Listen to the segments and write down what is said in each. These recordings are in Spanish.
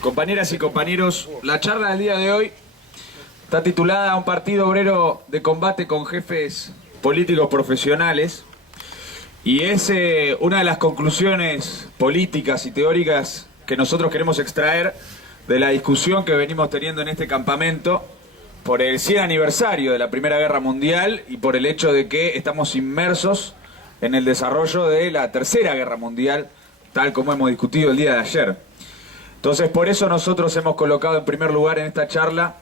Compañeras y compañeros, la charla del día de hoy está titulada "Un partido obrero de combate con jefes políticos profesionales", y es una de las conclusiones políticas y teóricas que nosotros queremos extraer de la discusión que venimos teniendo en este campamento por el 100 aniversario de la Primera Guerra Mundial y por el hecho de que estamos inmersos en el desarrollo de la Tercera Guerra Mundial, tal como hemos discutido el día de ayer. Entonces, por eso nosotros hemos colocado en primer lugar en esta charla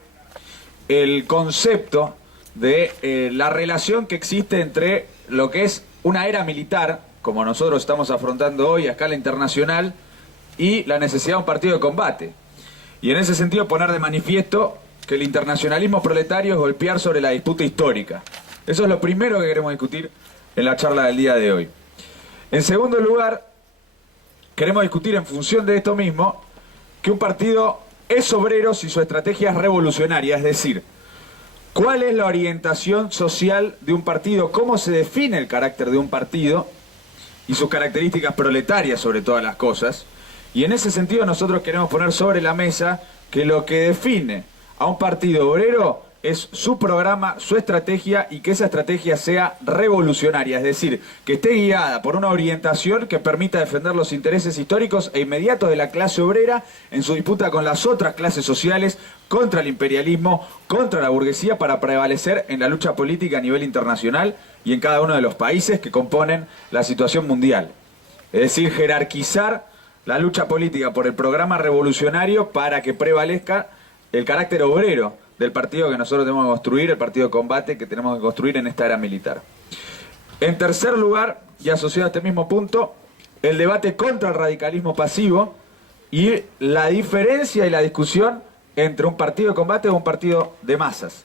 el concepto de la relación que existe entre lo que es una era militar, como nosotros estamos afrontando hoy a escala internacional, y la necesidad de un partido de combate. Y en ese sentido poner de manifiesto que el internacionalismo proletario es golpear sobre la disputa histórica. Eso es lo primero que queremos discutir en la charla del día de hoy. En segundo lugar, queremos discutir en función de esto mismo que un partido es obrero si su estrategia es revolucionaria, es decir, cuál es la orientación social de un partido, cómo se define el carácter de un partido y sus características proletarias sobre todas las cosas. Y en ese sentido nosotros queremos poner sobre la mesa que lo que define a un partido obrero es su programa, su estrategia, y que esa estrategia sea revolucionaria, es decir, que esté guiada por una orientación que permita defender los intereses históricos e inmediatos de la clase obrera en su disputa con las otras clases sociales, contra el imperialismo, contra la burguesía, para prevalecer en la lucha política a nivel internacional y en cada uno de los países que componen la situación mundial. Es decir, jerarquizar la lucha política por el programa revolucionario para que prevalezca el carácter obrero del partido que nosotros tenemos que construir, el partido de combate que tenemos que construir en esta era militar. En tercer lugar, y asociado a este mismo punto, el debate contra el radicalismo pasivo y la diferencia y la discusión entre un partido de combate o un partido de masas,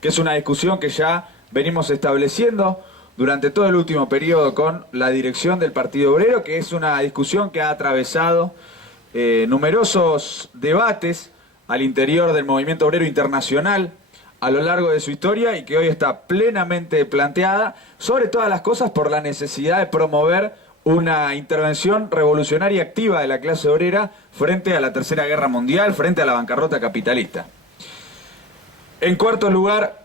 que es una discusión que ya venimos estableciendo durante todo el último periodo con la dirección del Partido Obrero, que es una discusión que ha atravesado numerosos debates al interior del movimiento obrero internacional a lo largo de su historia, y que hoy está plenamente planteada, sobre todas las cosas, por la necesidad de promover una intervención revolucionaria activa de la clase obrera frente a la Tercera Guerra Mundial, frente a la bancarrota capitalista. En cuarto lugar,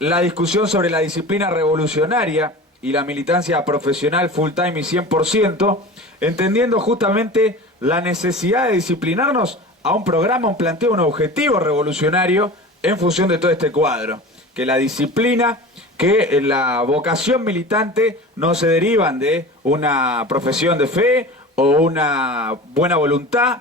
la discusión sobre la disciplina revolucionaria y la militancia profesional full time y 100%, entendiendo justamente la necesidad de disciplinarnos a un programa, un planteo, un objetivo revolucionario en función de todo este cuadro. Que la disciplina, que la vocación militante no se derivan de una profesión de fe o una buena voluntad,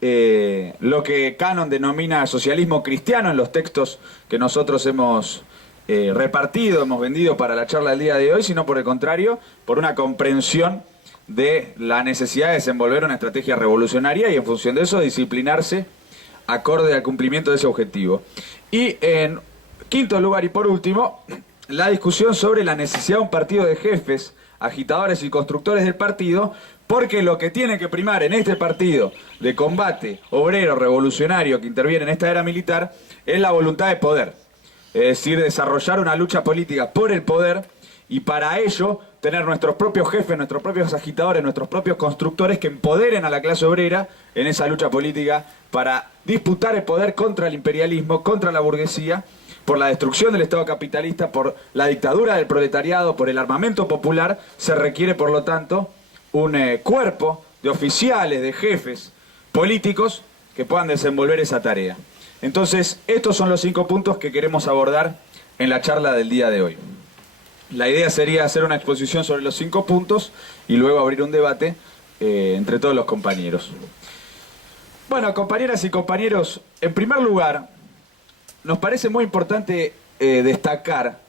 lo que Canon denomina socialismo cristiano en los textos que nosotros hemos repartido, hemos vendido para la charla del día de hoy, sino por el contrario, por una comprensión de la necesidad de desenvolver una estrategia revolucionaria y en función de eso disciplinarse acorde al cumplimiento de ese objetivo. Y en quinto lugar y por último, la discusión sobre la necesidad de un partido de jefes, agitadores y constructores del partido, porque lo que tiene que primar en este partido de combate obrero revolucionario que interviene en esta era militar es la voluntad de poder, es decir, desarrollar una lucha política por el poder, y para ello tener nuestros propios jefes, nuestros propios agitadores, nuestros propios constructores que empoderen a la clase obrera en esa lucha política para disputar el poder contra el imperialismo, contra la burguesía, por la destrucción del Estado capitalista, por la dictadura del proletariado, por el armamento popular. Se requiere, por lo tanto, un cuerpo de oficiales, de jefes políticos que puedan desenvolver esa tarea. Entonces, estos son los 5 puntos que queremos abordar en la charla del día de hoy. La idea sería hacer una exposición sobre los 5 puntos y luego abrir un debate entre todos los compañeros. Bueno, compañeras y compañeros, en primer lugar, nos parece muy importante destacar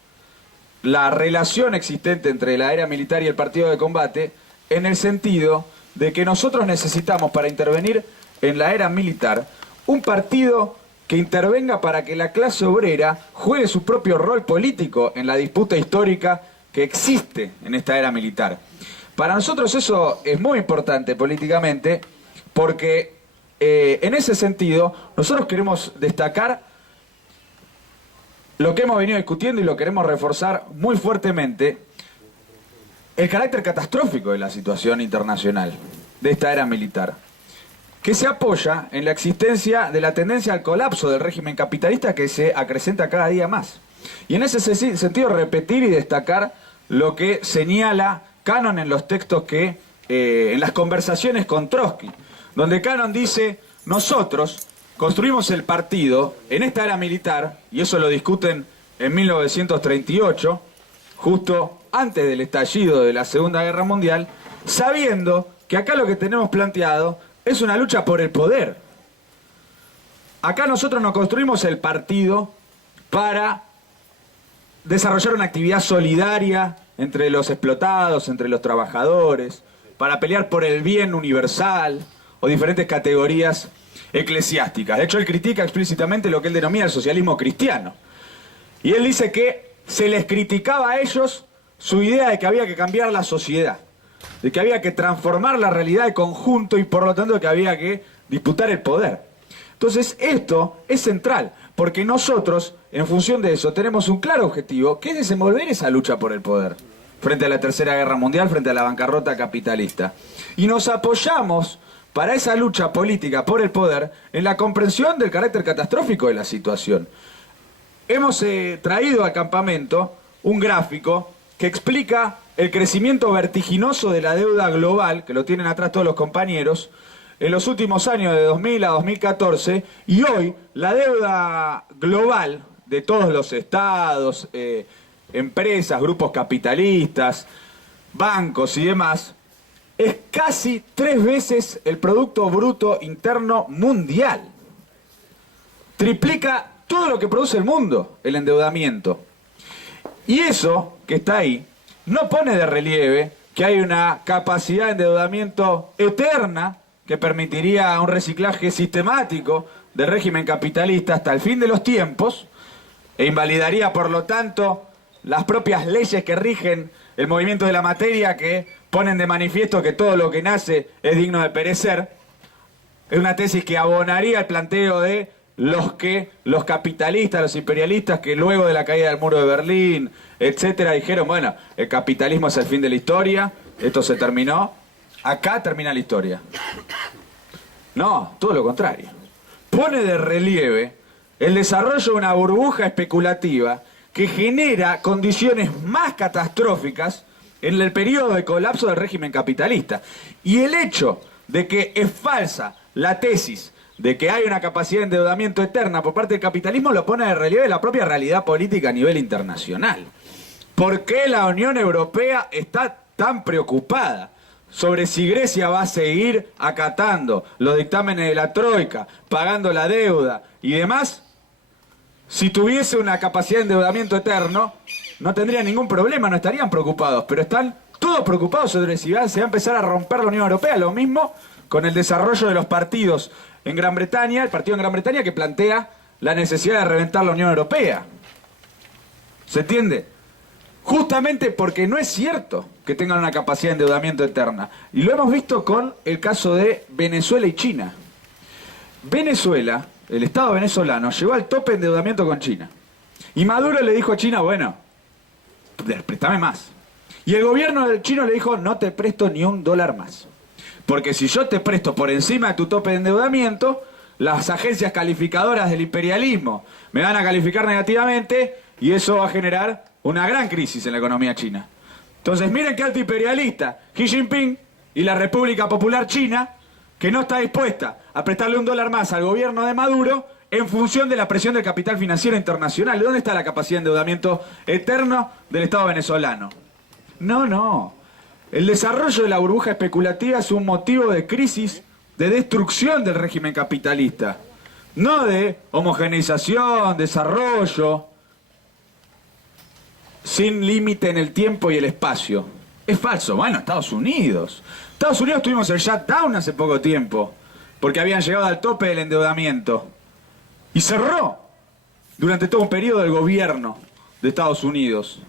la relación existente entre la era militar y el partido de combate, en el sentido de que nosotros necesitamos, para intervenir en la era militar, un partido que intervenga para que la clase obrera juegue su propio rol político en la disputa histórica que existe en esta era militar. Para nosotros eso es muy importante políticamente, porque en ese sentido nosotros queremos destacar lo que hemos venido discutiendo y lo queremos reforzar muy fuertemente: el carácter catastrófico de la situación internacional de esta era militar. que se apoya en la existencia de la tendencia al colapso del régimen capitalista que se acrecenta cada día más. Y en ese sentido repetir y destacar lo que señala Cannon en los textos que, en las conversaciones con Trotsky, donde Cannon dice: nosotros construimos el partido en esta era militar, y eso lo discuten en 1938, justo antes del estallido de la Segunda Guerra Mundial, sabiendo que acá lo que tenemos planteado es una lucha por el poder. Acá nosotros nos construimos el partido para desarrollar una actividad solidaria entre los explotados, entre los trabajadores, para pelear por el bien universal o diferentes categorías eclesiásticas. De hecho, él critica explícitamente lo que él denomina el socialismo cristiano. Y él dice que se les criticaba a ellos su idea de que había que cambiar la sociedad, de que había que transformar la realidad de conjunto y por lo tanto que había que disputar el poder. Entonces esto es central, porque nosotros, en función de eso, tenemos un claro objetivo, que es desenvolver esa lucha por el poder, frente a la Tercera Guerra Mundial, frente a la bancarrota capitalista. Y nos apoyamos para esa lucha política por el poder en la comprensión del carácter catastrófico de la situación. Hemos traído al campamento un gráfico que explica el crecimiento vertiginoso de la deuda global, que lo tienen atrás todos los compañeros, en los últimos años de 2000 a 2014, y hoy la deuda global de todos los estados, empresas, grupos capitalistas, bancos y demás, es casi 3 veces el Producto Bruto Interno Mundial. Triplica todo lo que produce el mundo, el endeudamiento. Y eso que está ahí no pone de relieve que hay una capacidad de endeudamiento eterna que permitiría un reciclaje sistemático del régimen capitalista hasta el fin de los tiempos e invalidaría, por lo tanto, las propias leyes que rigen el movimiento de la materia, que ponen de manifiesto que todo lo que nace es digno de perecer. Es una tesis que abonaría el planteo de los capitalistas, los imperialistas, que luego de la caída del muro de Berlín, etcétera, dijeron: bueno, el capitalismo es el fin de la historia, esto se terminó, acá termina la historia. No, todo lo contrario. Pone de relieve el desarrollo de una burbuja especulativa que genera condiciones más catastróficas en el periodo de colapso del régimen capitalista. Y el hecho de que es falsa la tesis de que hay una capacidad de endeudamiento eterna por parte del capitalismo lo pone de relieve la propia realidad política a nivel internacional. ¿Por qué la Unión Europea está tan preocupada sobre si Grecia va a seguir acatando los dictámenes de la Troika, pagando la deuda y demás? Si tuviese una capacidad de endeudamiento eterno, no tendría ningún problema, no estarían preocupados, pero están todos preocupados sobre si se va a empezar a romper la Unión Europea. Lo mismo con el desarrollo de los partidos en Gran Bretaña, el partido en Gran Bretaña que plantea la necesidad de reventar la Unión Europea. ¿Se entiende? Justamente porque no es cierto que tengan una capacidad de endeudamiento eterna. Y lo hemos visto con el caso de Venezuela y China. Venezuela, el Estado venezolano, llegó al tope de endeudamiento con China. Y Maduro le dijo a China: bueno, préstame más. Y el gobierno del chino le dijo: no te presto ni $1 más. Porque si yo te presto por encima de tu tope de endeudamiento, las agencias calificadoras del imperialismo me van a calificar negativamente y eso va a generar una gran crisis en la economía china. Entonces miren qué alto imperialista Xi Jinping y la República Popular China, que no está dispuesta a prestarle $1 más al gobierno de Maduro en función de la presión del capital financiero internacional. ¿Dónde está la capacidad de endeudamiento eterno del Estado venezolano? No. El desarrollo de la burbuja especulativa es un motivo de crisis, de destrucción del régimen capitalista, no de homogeneización, desarrollo, sin límite en el tiempo y el espacio. Es falso. Bueno, Estados Unidos tuvimos el shutdown hace poco tiempo, porque habían llegado al tope del endeudamiento. Y cerró durante todo un periodo del gobierno de Estados Unidos.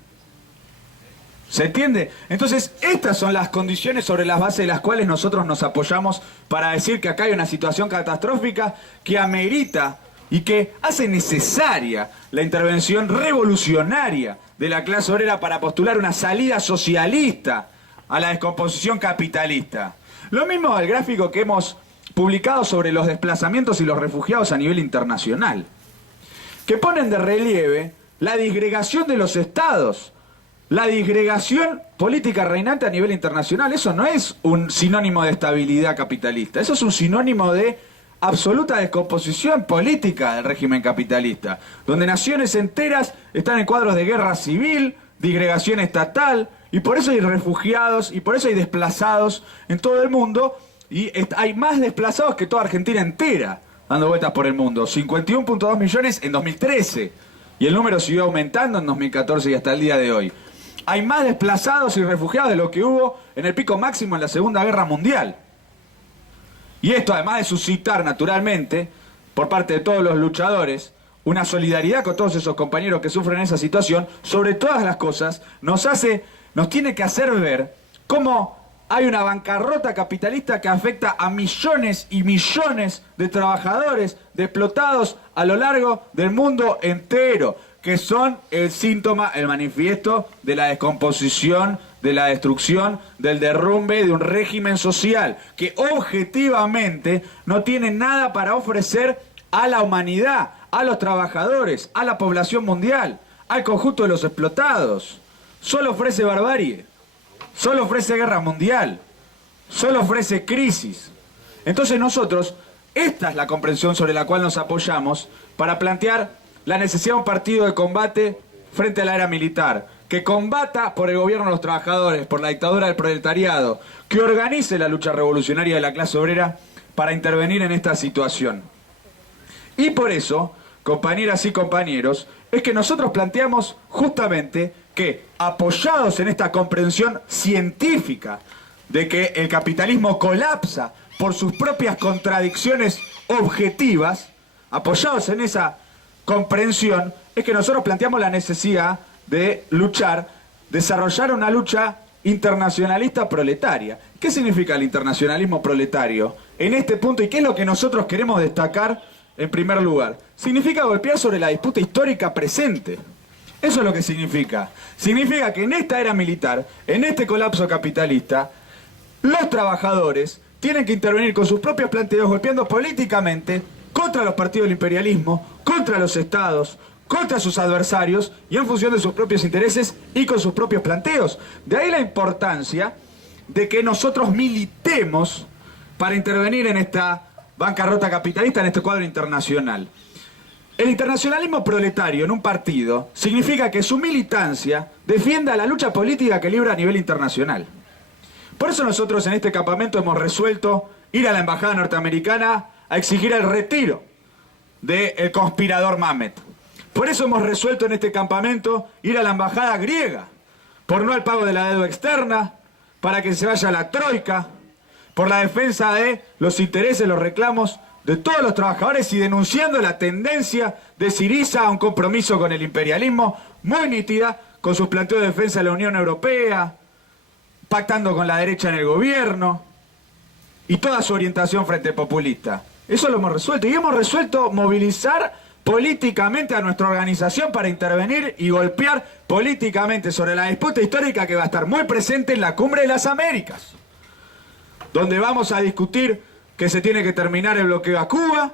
¿Se entiende? Entonces, estas son las condiciones sobre las bases de las cuales nosotros nos apoyamos para decir que acá hay una situación catastrófica que amerita y que hace necesaria la intervención revolucionaria de la clase obrera para postular una salida socialista a la descomposición capitalista. Lo mismo al gráfico que hemos publicados sobre los desplazamientos y los refugiados a nivel internacional, que ponen de relieve la disgregación de los estados, la disgregación política reinante a nivel internacional. Eso no es un sinónimo de estabilidad capitalista, eso es un sinónimo de absoluta descomposición política del régimen capitalista, donde naciones enteras están en cuadros de guerra civil, disgregación estatal, y por eso hay refugiados, y por eso hay desplazados en todo el mundo, y hay más desplazados que toda Argentina entera, dando vueltas por el mundo. 51.2 millones en 2013, y el número siguió aumentando en 2014 y hasta el día de hoy. Hay más desplazados y refugiados de lo que hubo en el pico máximo en la Segunda Guerra Mundial. Y esto, además de suscitar naturalmente, por parte de todos los luchadores, una solidaridad con todos esos compañeros que sufren esa situación, sobre todas las cosas, nos tiene que hacer ver cómo hay una bancarrota capitalista que afecta a millones y millones de trabajadores, de explotados a lo largo del mundo entero, que son el síntoma, el manifiesto de la descomposición, de la destrucción, del derrumbe de un régimen social que objetivamente no tiene nada para ofrecer a la humanidad, a los trabajadores, a la población mundial, al conjunto de los explotados. Solo ofrece barbarie, solo ofrece guerra mundial, solo ofrece crisis. Entonces nosotros, esta es la comprensión sobre la cual nos apoyamos para plantear la necesidad de un partido de combate frente a la era militar, que combata por el gobierno de los trabajadores, por la dictadura del proletariado, que organice la lucha revolucionaria de la clase obrera para intervenir en esta situación. Y por eso, compañeras y compañeros, es que nosotros planteamos justamente que, apoyados en esta comprensión científica de que el capitalismo colapsa por sus propias contradicciones objetivas, apoyados en esa comprensión, es que nosotros planteamos la necesidad de luchar, desarrollar una lucha internacionalista proletaria. ¿Qué significa el internacionalismo proletario en este punto y qué es lo que nosotros queremos destacar en primer lugar? Significa golpear sobre la disputa histórica presente. Eso es lo que significa. Significa que en esta era militar, en este colapso capitalista, los trabajadores tienen que intervenir con sus propios planteos, golpeando políticamente contra los partidos del imperialismo, contra los estados, contra sus adversarios y en función de sus propios intereses y con sus propios planteos. De ahí la importancia de que nosotros militemos para intervenir en esta bancarrota capitalista, en este cuadro internacional. El internacionalismo proletario en un partido significa que su militancia defienda la lucha política que libra a nivel internacional. Por eso nosotros en este campamento hemos resuelto ir a la embajada norteamericana a exigir el retiro del conspirador Mamet. Por eso hemos resuelto en este campamento ir a la embajada griega, por no al pago de la deuda externa, para que se vaya la troika, por la defensa de los intereses, los reclamos de todos los trabajadores y denunciando la tendencia de Syriza a un compromiso con el imperialismo muy nítida, con sus planteos de defensa de la Unión Europea, pactando con la derecha en el gobierno y toda su orientación frente populista. Eso lo hemos resuelto y hemos resuelto movilizar políticamente a nuestra organización para intervenir y golpear políticamente sobre la disputa histórica que va a estar muy presente en la Cumbre de las Américas, donde vamos a discutir que se tiene que terminar el bloqueo a Cuba,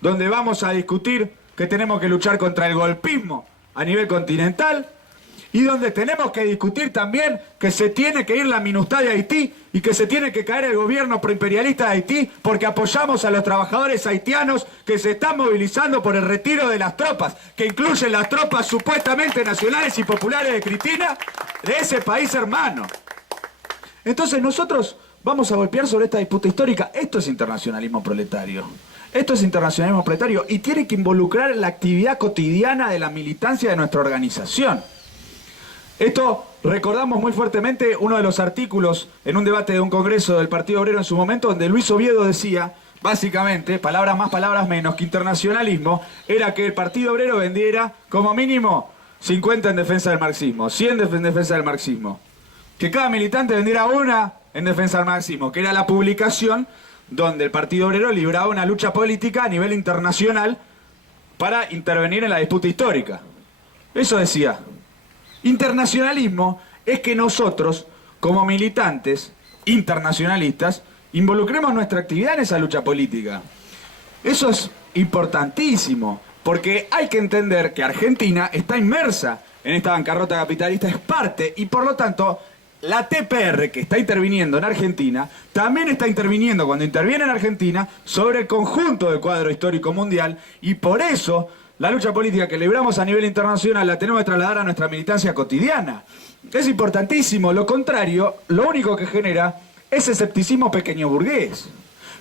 donde vamos a discutir que tenemos que luchar contra el golpismo a nivel continental, y donde tenemos que discutir también que se tiene que ir la MINUSTAH de Haití y que se tiene que caer el gobierno proimperialista de Haití porque apoyamos a los trabajadores haitianos que se están movilizando por el retiro de las tropas, que incluyen las tropas supuestamente nacionales y populares de Cristina, de ese país hermano. Entonces nosotros vamos a golpear sobre esta disputa histórica. Esto es internacionalismo proletario. Esto es internacionalismo proletario y tiene que involucrar la actividad cotidiana de la militancia de nuestra organización. Esto recordamos muy fuertemente uno de los artículos en un debate de un congreso del Partido Obrero en su momento, donde Luis Oviedo decía, básicamente, palabras más, palabras menos, que internacionalismo era que el Partido Obrero vendiera como mínimo 50 en defensa del marxismo, 100 en defensa del marxismo. Que cada militante vendiera una en defensa del marxismo, que era la publicación donde el Partido Obrero libraba una lucha política a nivel internacional para intervenir en la disputa histórica. Eso decía. Internacionalismo es que nosotros, como militantes internacionalistas, involucremos nuestra actividad en esa lucha política. Eso es importantísimo, porque hay que entender que Argentina está inmersa en esta bancarrota capitalista, es parte, y por lo tanto, la TPR que está interviniendo en Argentina, también está interviniendo cuando interviene en Argentina sobre el conjunto del cuadro histórico mundial, y por eso la lucha política que libramos a nivel internacional la tenemos que trasladar a nuestra militancia cotidiana. Es importantísimo, lo contrario, lo único que genera es escepticismo pequeño burgués.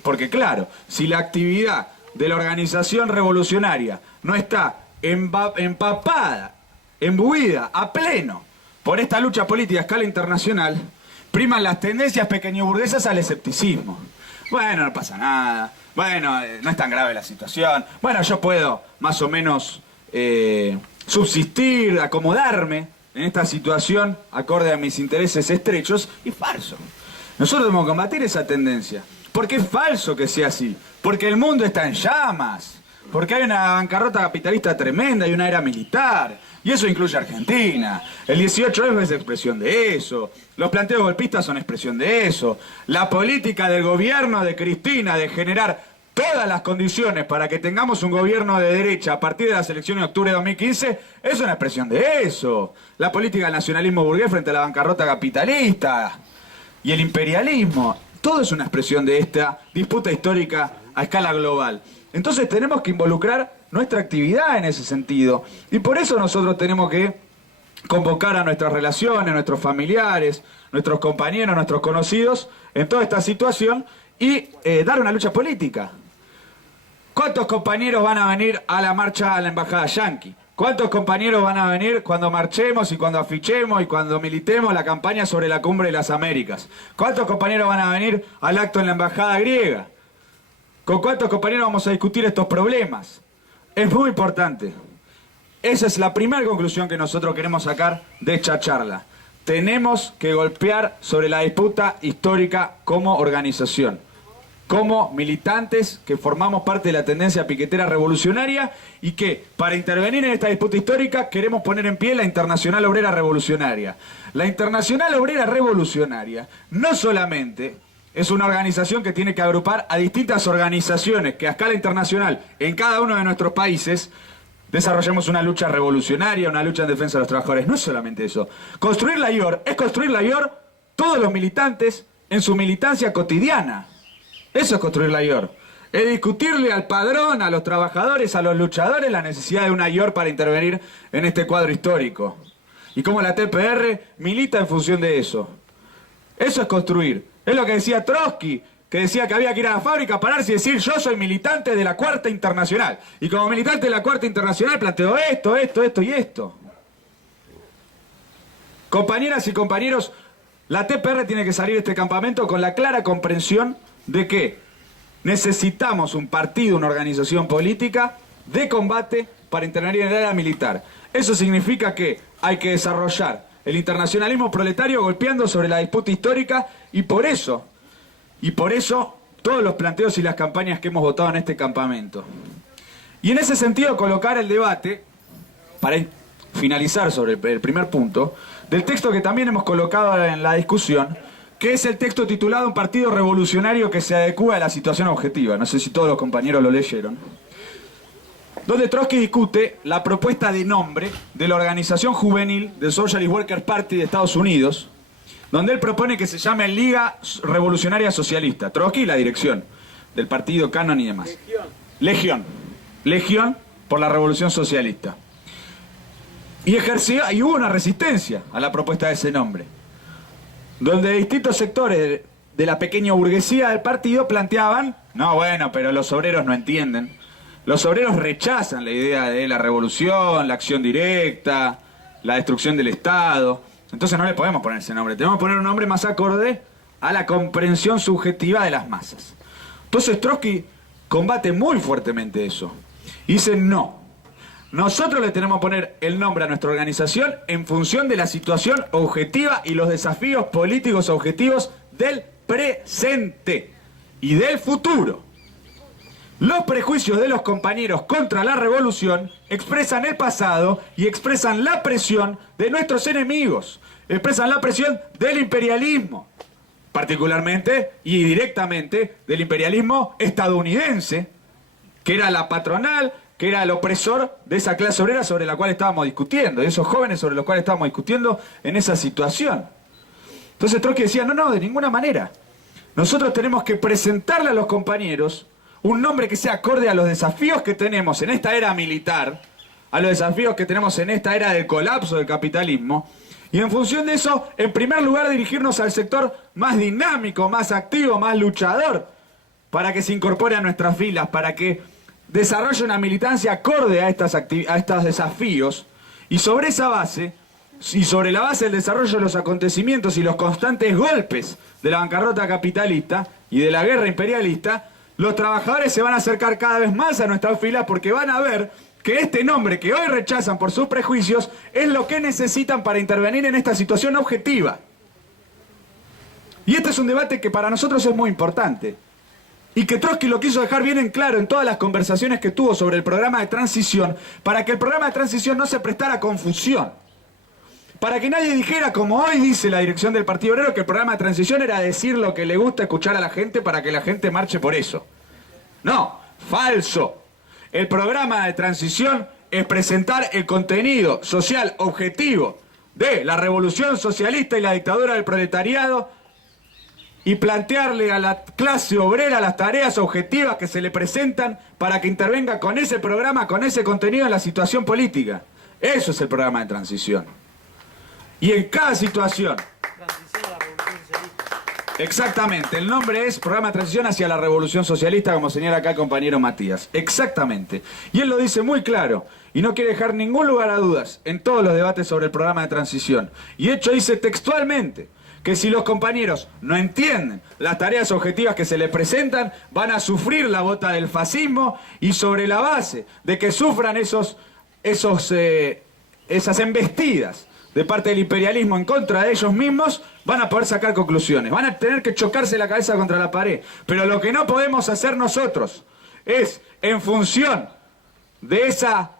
Porque claro, si la actividad de la organización revolucionaria no está empapada, embuida, a pleno, por esta lucha política a escala internacional, priman las tendencias pequeño-burguesas al escepticismo. Bueno, no pasa nada. Bueno, no es tan grave la situación. Bueno, yo puedo más o menos subsistir, acomodarme en esta situación acorde a mis intereses estrechos. Y falso. Nosotros debemos combatir esa tendencia. Porque es falso que sea así. Porque el mundo está en llamas. Porque hay una bancarrota capitalista tremenda y una era militar. Y eso incluye a Argentina. El 18F es expresión de eso. Los planteos golpistas son expresión de eso. La política del gobierno de Cristina de generar todas las condiciones para que tengamos un gobierno de derecha a partir de las elecciones de octubre de 2015 es una expresión de eso. La política del nacionalismo burgués frente a la bancarrota capitalista y el imperialismo. Todo es una expresión de esta disputa histórica a escala global. Entonces tenemos que involucrar nuestra actividad en ese sentido. Y por eso nosotros tenemos que convocar a nuestras relaciones, nuestros familiares, nuestros compañeros, nuestros conocidos en toda esta situación y dar una lucha política. ¿Cuántos compañeros van a venir a la marcha a la embajada yanqui? ¿Cuántos compañeros van a venir cuando marchemos y cuando afichemos y cuando militemos la campaña sobre la Cumbre de las Américas? ¿Cuántos compañeros van a venir al acto en la embajada griega? ¿Con cuántos compañeros vamos a discutir estos problemas? Es muy importante. Esa es la primera conclusión que nosotros queremos sacar de esta charla. Tenemos que golpear sobre la disputa histórica como organización, como militantes que formamos parte de la tendencia piquetera revolucionaria y que, para intervenir en esta disputa histórica, queremos poner en pie la Internacional Obrera Revolucionaria. La Internacional Obrera Revolucionaria no solamente es una organización que tiene que agrupar a distintas organizaciones que a escala internacional, en cada uno de nuestros países, desarrollemos una lucha revolucionaria, una lucha en defensa de los trabajadores. No es solamente eso. Construir la IOR es construir la IOR todos los militantes en su militancia cotidiana. Eso es construir la IOR. Es discutirle al padrón, a los trabajadores, a los luchadores, la necesidad de una IOR para intervenir en este cuadro histórico. Y cómo la TPR milita en función de eso. Eso es construir. Es lo que decía Trotsky, que decía que había que ir a la fábrica, pararse y decir: yo soy militante de la Cuarta Internacional. Y como militante de la Cuarta Internacional planteo esto y esto. Compañeras y compañeros, la TPR tiene que salir de este campamento con la clara comprensión de que necesitamos un partido, una organización política de combate para intervenir en el área militar. Eso significa que hay que desarrollar el internacionalismo proletario golpeando sobre la disputa histórica y por eso todos los planteos y las campañas que hemos votado en este campamento. Y en ese sentido colocar el debate, para finalizar sobre el primer punto, del texto que también hemos colocado en la discusión, que es el texto titulado Un partido revolucionario que se adecúa a la situación objetiva. No sé si todos los compañeros lo leyeron. Donde Trotsky discute la propuesta de nombre de la organización juvenil del Socialist Workers Party de Estados Unidos, donde él propone que se llame Liga Revolucionaria Socialista. Trotsky, la dirección del partido, Canon y demás. Legión por la Revolución Socialista. Y hubo una resistencia a la propuesta de ese nombre, donde distintos sectores de la pequeña burguesía del partido planteaban: no, bueno, pero los obreros no entienden. Los obreros rechazan la idea de la revolución, la acción directa, la destrucción del Estado. Entonces no le podemos poner ese nombre. Tenemos que poner un nombre más acorde a la comprensión subjetiva de las masas. Entonces Trotsky combate muy fuertemente eso. Y dice: no. Nosotros le tenemos que poner el nombre a nuestra organización en función de la situación objetiva y los desafíos políticos objetivos del presente y del futuro. Los prejuicios de los compañeros contra la revolución expresan el pasado y expresan la presión de nuestros enemigos, expresan la presión del imperialismo. particularmente y directamente del imperialismo estadounidense, que era la patronal, que era el opresor de esa clase obrera sobre la cual estábamos discutiendo, de esos jóvenes sobre los cuales estábamos discutiendo en esa situación. Entonces Trotsky decía, no, de ninguna manera. Nosotros tenemos que presentarle a los compañeros un nombre que sea acorde a los desafíos que tenemos en esta era militar, a los desafíos que tenemos en esta era del colapso del capitalismo, y en función de eso, en primer lugar, dirigirnos al sector más dinámico, más activo, más luchador, para que se incorpore a nuestras filas, para que desarrolle una militancia acorde a estos desafíos, y sobre esa base, y sobre la base del desarrollo de los acontecimientos y los constantes golpes de la bancarrota capitalista y de la guerra imperialista, los trabajadores se van a acercar cada vez más a nuestras filas porque van a ver que este nombre que hoy rechazan por sus prejuicios es lo que necesitan para intervenir en esta situación objetiva. Y este es un debate que para nosotros es muy importante. Y que Trotsky lo quiso dejar bien en claro en todas las conversaciones que tuvo sobre el programa de transición, para que el programa de transición no se prestara a confusión. Para que nadie dijera, como hoy dice la dirección del Partido Obrero, que el programa de transición era decir lo que le gusta escuchar a la gente para que la gente marche por eso. No, falso. El programa de transición es presentar el contenido social objetivo de la revolución socialista y la dictadura del proletariado y plantearle a la clase obrera las tareas objetivas que se le presentan para que intervenga con ese programa, con ese contenido en la situación política. Eso es el programa de transición. Y en cada situación... Exactamente, el nombre es Programa de Transición hacia la Revolución Socialista, como señala acá el compañero Matías. Exactamente. Y él lo dice muy claro, y no quiere dejar ningún lugar a dudas en todos los debates sobre el programa de transición. Y de hecho dice textualmente que si los compañeros no entienden las tareas objetivas que se les presentan, van a sufrir la bota del fascismo, y sobre la base de que sufran esas embestidas de parte del imperialismo en contra de ellos mismos, van a poder sacar conclusiones, van a tener que chocarse la cabeza contra la pared. Pero lo que no podemos hacer nosotros es, en función de esa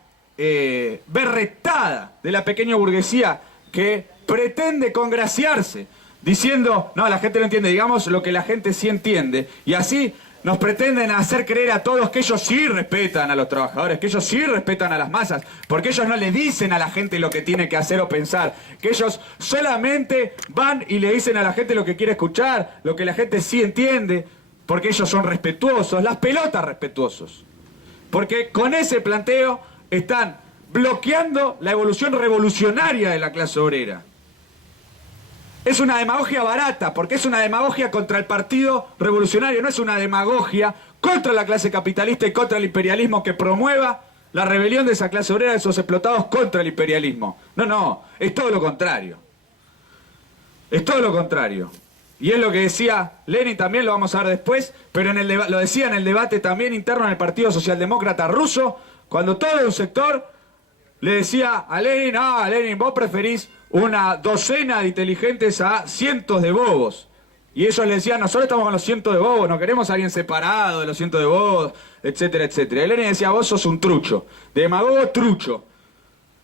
berretada de la pequeña burguesía que pretende congraciarse, diciendo, no, la gente no entiende, digamos lo que la gente sí entiende, y así nos pretenden hacer creer a todos que ellos sí respetan a los trabajadores, que ellos sí respetan a las masas, porque ellos no le dicen a la gente lo que tiene que hacer o pensar, que ellos solamente van y le dicen a la gente lo que quiere escuchar, lo que la gente sí entiende, porque ellos son respetuosos, las pelotas respetuosos. Porque con ese planteo están bloqueando la evolución revolucionaria de la clase obrera. Es una demagogia barata, porque es una demagogia contra el Partido Revolucionario, no es una demagogia contra la clase capitalista y contra el imperialismo que promueva la rebelión de esa clase obrera, de esos explotados contra el imperialismo. No, es todo lo contrario. Es todo lo contrario. Y es lo que decía Lenin, también lo vamos a ver después, pero lo decía en el debate también interno en el Partido Socialdemócrata ruso, cuando todo un sector le decía a Lenin, Lenin, vos preferís una docena de inteligentes a cientos de bobos. Y ellos le decían, nosotros estamos con los cientos de bobos, no queremos a alguien separado de los cientos de bobos, etcétera, etcétera. Y Lenin decía, vos sos un trucho, demagogo trucho,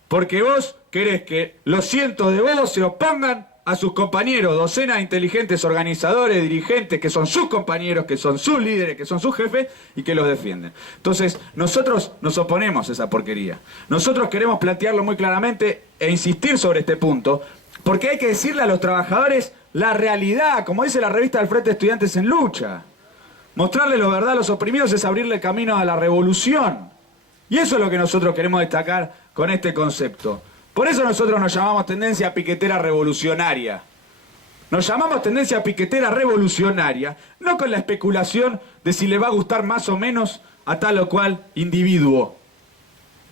porque vos querés que los cientos de bobos se opongan a sus compañeros, docenas de inteligentes organizadores, dirigentes, que son sus compañeros, que son sus líderes, que son sus jefes, y que los defienden. Entonces, nosotros nos oponemos a esa porquería. Nosotros queremos plantearlo muy claramente e insistir sobre este punto, porque hay que decirle a los trabajadores la realidad, como dice la revista del Frente de Estudiantes en Lucha. Mostrarle la verdad a los oprimidos es abrirle camino a la revolución. Y eso es lo que nosotros queremos destacar con este concepto. Por eso nosotros nos llamamos tendencia piquetera revolucionaria. Nos llamamos tendencia piquetera revolucionaria, no con la especulación de si le va a gustar más o menos a tal o cual individuo.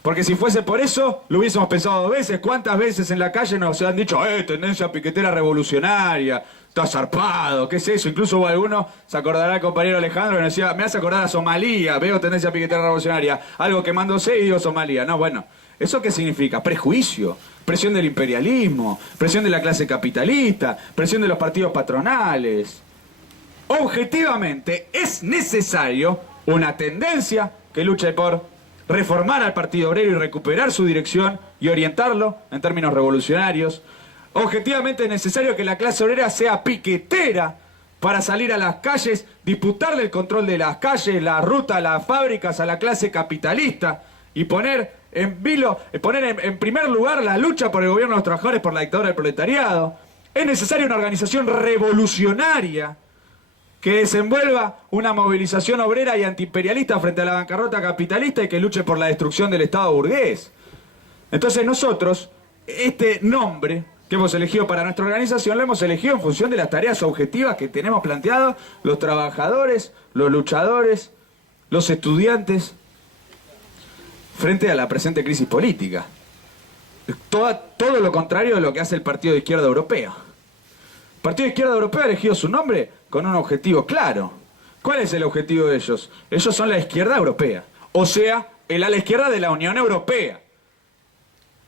Porque si fuese por eso, lo hubiésemos pensado 2 veces. ¿Cuántas veces en la calle nos han dicho, tendencia piquetera revolucionaria, está zarpado, qué es eso? Incluso hubo alguno, se acordará el compañero Alejandro, que nos decía, me hace acordar a Somalia, veo tendencia piquetera revolucionaria, algo quemándose y digo Somalia. No, bueno, ¿eso qué significa? Prejuicio, presión del imperialismo, presión de la clase capitalista, presión de los partidos patronales. Objetivamente es necesario una tendencia que luche por reformar al Partido Obrero y recuperar su dirección y orientarlo en términos revolucionarios. Objetivamente es necesario que la clase obrera sea piquetera para salir a las calles, disputarle el control de las calles, la ruta, las fábricas a la clase capitalista y poner en primer lugar la lucha por el gobierno de los trabajadores, por la dictadura del proletariado. Es necesaria una organización revolucionaria que desenvuelva una movilización obrera y antiimperialista frente a la bancarrota capitalista y que luche por la destrucción del Estado burgués. Entonces nosotros, este nombre que hemos elegido para nuestra organización, lo hemos elegido en función de las tareas objetivas que tenemos planteadas los trabajadores, los luchadores, los estudiantes, frente a la presente crisis política. Todo lo contrario de lo que hace el Partido de Izquierda Europeo. El Partido de Izquierda Europeo ha elegido su nombre con un objetivo claro. ¿Cuál es el objetivo de ellos? Ellos son la izquierda europea, o sea, el ala izquierda de la Unión Europea.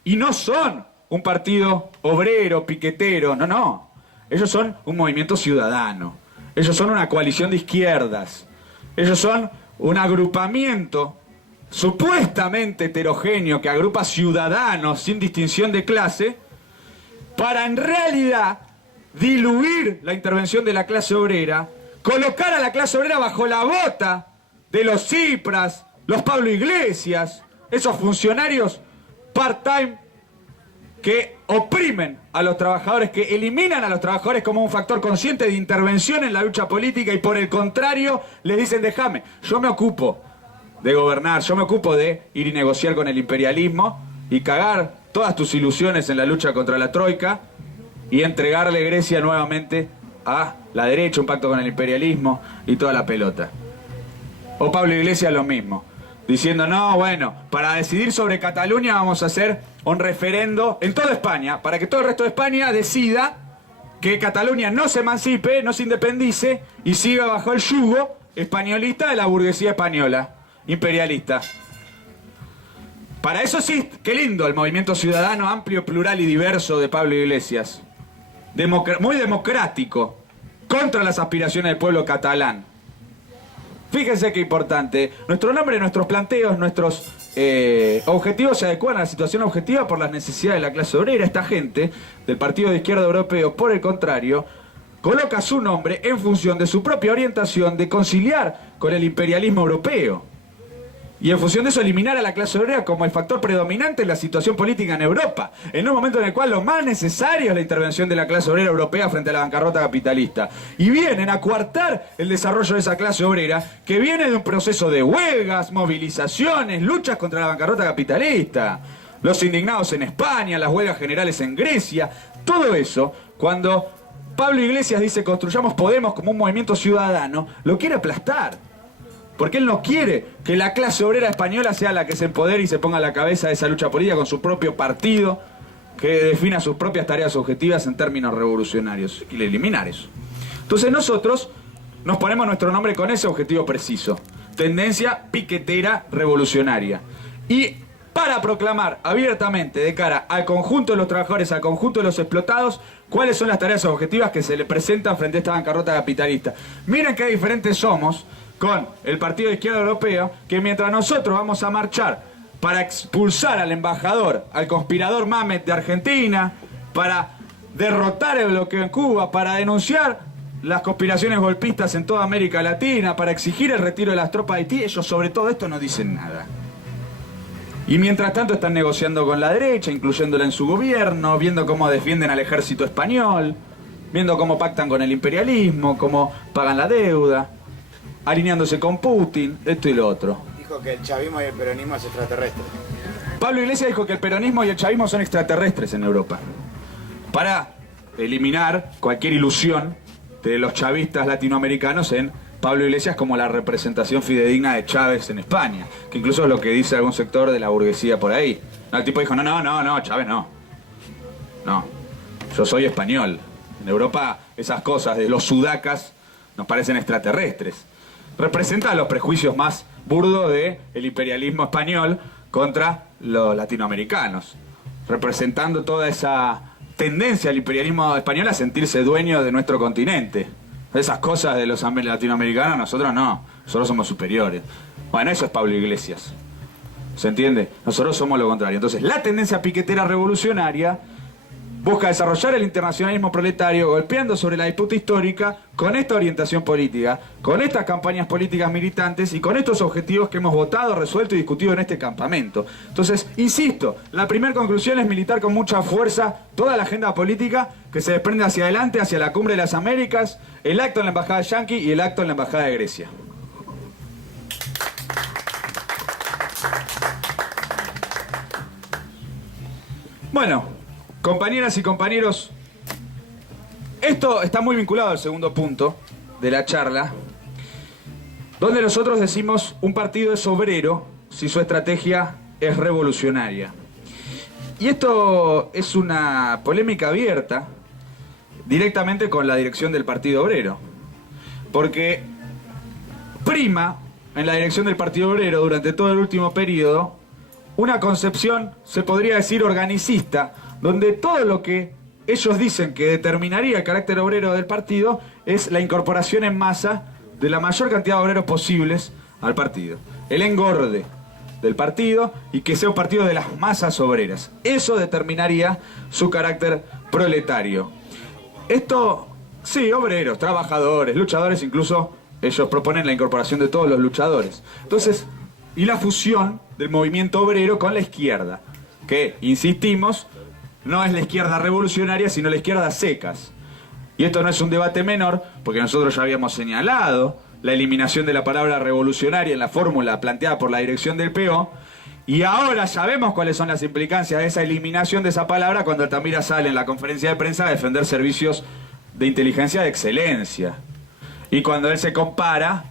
Y no son un partido obrero, piquetero, no. Ellos son un movimiento ciudadano. Ellos son una coalición de izquierdas. Ellos son un agrupamiento supuestamente heterogéneo que agrupa ciudadanos sin distinción de clase para en realidad diluir la intervención de la clase obrera, colocar a la clase obrera bajo la bota de los Tsipras, los Pablo Iglesias, esos funcionarios part-time que oprimen a los trabajadores, que eliminan a los trabajadores como un factor consciente de intervención en la lucha política y por el contrario les dicen déjame, yo me ocupo de gobernar, yo me ocupo de ir y negociar con el imperialismo y cagar todas tus ilusiones en la lucha contra la troika y entregarle Grecia nuevamente a la derecha, un pacto con el imperialismo y toda la pelota. O Pablo Iglesias lo mismo, diciendo no, bueno, para decidir sobre Cataluña vamos a hacer un referendo en toda España, para que todo el resto de España decida que Cataluña no se emancipe, no se independice y siga bajo el yugo españolista de la burguesía española, imperialista. Para eso sí, qué lindo el movimiento ciudadano amplio, plural y diverso de Pablo Iglesias. Muy democrático, contra las aspiraciones del pueblo catalán. Fíjense qué importante. Nuestro nombre, nuestros planteos, nuestros objetivos se adecuan a la situación objetiva por las necesidades de la clase obrera. Esta gente del Partido de Izquierda Europeo, por el contrario, coloca su nombre en función de su propia orientación de conciliar con el imperialismo europeo. Y en función de eso eliminar a la clase obrera como el factor predominante en la situación política en Europa, en un momento en el cual lo más necesario es la intervención de la clase obrera europea frente a la bancarrota capitalista. Y vienen a coartar el desarrollo de esa clase obrera que viene de un proceso de huelgas, movilizaciones, luchas contra la bancarrota capitalista. Los indignados en España, las huelgas generales en Grecia, todo eso, cuando Pablo Iglesias dice construyamos Podemos como un movimiento ciudadano, lo quiere aplastar. Porque él no quiere que la clase obrera española sea la que se empodere y se ponga a la cabeza de esa lucha política con su propio partido, que defina sus propias tareas objetivas en términos revolucionarios. Y eliminar eso. Entonces nosotros nos ponemos nuestro nombre con ese objetivo preciso. Tendencia piquetera revolucionaria. Y para proclamar abiertamente de cara al conjunto de los trabajadores, al conjunto de los explotados, cuáles son las tareas objetivas que se le presentan frente a esta bancarrota capitalista. Miren qué diferentes somos con el Partido de Izquierda Europeo, que mientras nosotros vamos a marchar para expulsar al embajador, al conspirador Mamet de Argentina, para derrotar el bloqueo en Cuba, para denunciar las conspiraciones golpistas en toda América Latina, para exigir el retiro de las tropas de Haití, ellos sobre todo esto no dicen nada. Y mientras tanto están negociando con la derecha, incluyéndola en su gobierno, viendo cómo defienden al ejército español, viendo cómo pactan con el imperialismo, cómo pagan la deuda, alineándose con Putin, esto y lo otro. Dijo que el chavismo y el peronismo es extraterrestre. Pablo Iglesias dijo que el peronismo y el chavismo son extraterrestres en Europa. Para eliminar cualquier ilusión de los chavistas latinoamericanos en Pablo Iglesias como la representación fidedigna de Chávez en España. Que incluso es lo que dice algún sector de la burguesía por ahí. No, el tipo dijo, no, Chávez no. No, yo soy español. En Europa esas cosas de los sudacas nos parecen extraterrestres. Representa los prejuicios más burdos del imperialismo español contra los latinoamericanos, representando toda esa tendencia del imperialismo español a sentirse dueño de nuestro continente. Esas cosas de los latinoamericanos, nosotros no, nosotros somos superiores. Bueno, eso es Pablo Iglesias, ¿se entiende? Nosotros somos lo contrario. Entonces, la tendencia piquetera revolucionaria busca desarrollar el internacionalismo proletario golpeando sobre la disputa histórica con esta orientación política, con estas campañas políticas militantes y con estos objetivos que hemos votado, resuelto y discutido en este campamento. Entonces, insisto, la primera conclusión es militar con mucha fuerza toda la agenda política que se desprende hacia adelante, hacia la Cumbre de las Américas, el acto en la Embajada Yanqui y el acto en la Embajada de Grecia. Bueno, compañeras y compañeros, esto está muy vinculado al segundo punto de la charla, donde nosotros decimos un partido es obrero si su estrategia es revolucionaria. Y esto es una polémica abierta directamente con la dirección del Partido Obrero, porque prima en la dirección del Partido Obrero durante todo el último periodo una concepción, se podría decir, organicista, donde todo lo que ellos dicen que determinaría el carácter obrero del partido es la incorporación en masa de la mayor cantidad de obreros posibles al partido. El engorde del partido y que sea un partido de las masas obreras. Eso determinaría su carácter proletario. Esto, sí, obreros, trabajadores, luchadores, incluso ellos proponen la incorporación de todos los luchadores. Entonces, y la fusión del movimiento obrero con la izquierda, que, insistimos, no es la izquierda revolucionaria, sino la izquierda secas. Y esto no es un debate menor, porque nosotros ya habíamos señalado la eliminación de la palabra revolucionaria en la fórmula planteada por la dirección del PO, y ahora sabemos cuáles son las implicancias de esa eliminación de esa palabra cuando Altamira sale en la conferencia de prensa a defender servicios de inteligencia de excelencia. Y cuando él se compara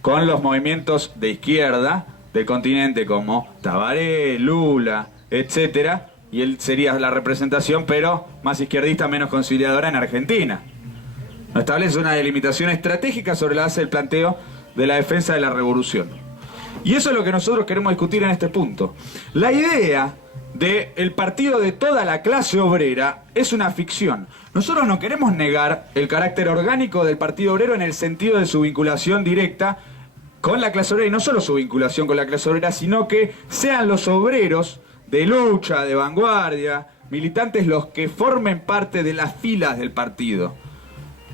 con los movimientos de izquierda del continente como Tabaré, Lula, etcétera, y él sería la representación, pero más izquierdista, menos conciliadora en Argentina. Nos establece una delimitación estratégica sobre la base del planteo de la defensa de la revolución. Y eso es lo que nosotros queremos discutir en este punto. La idea del partido de toda la clase obrera es una ficción. Nosotros no queremos negar el carácter orgánico del Partido Obrero en el sentido de su vinculación directa con la clase obrera, y no solo su vinculación con la clase obrera, sino que sean los obreros de lucha, de vanguardia, militantes, los que formen parte de las filas del partido,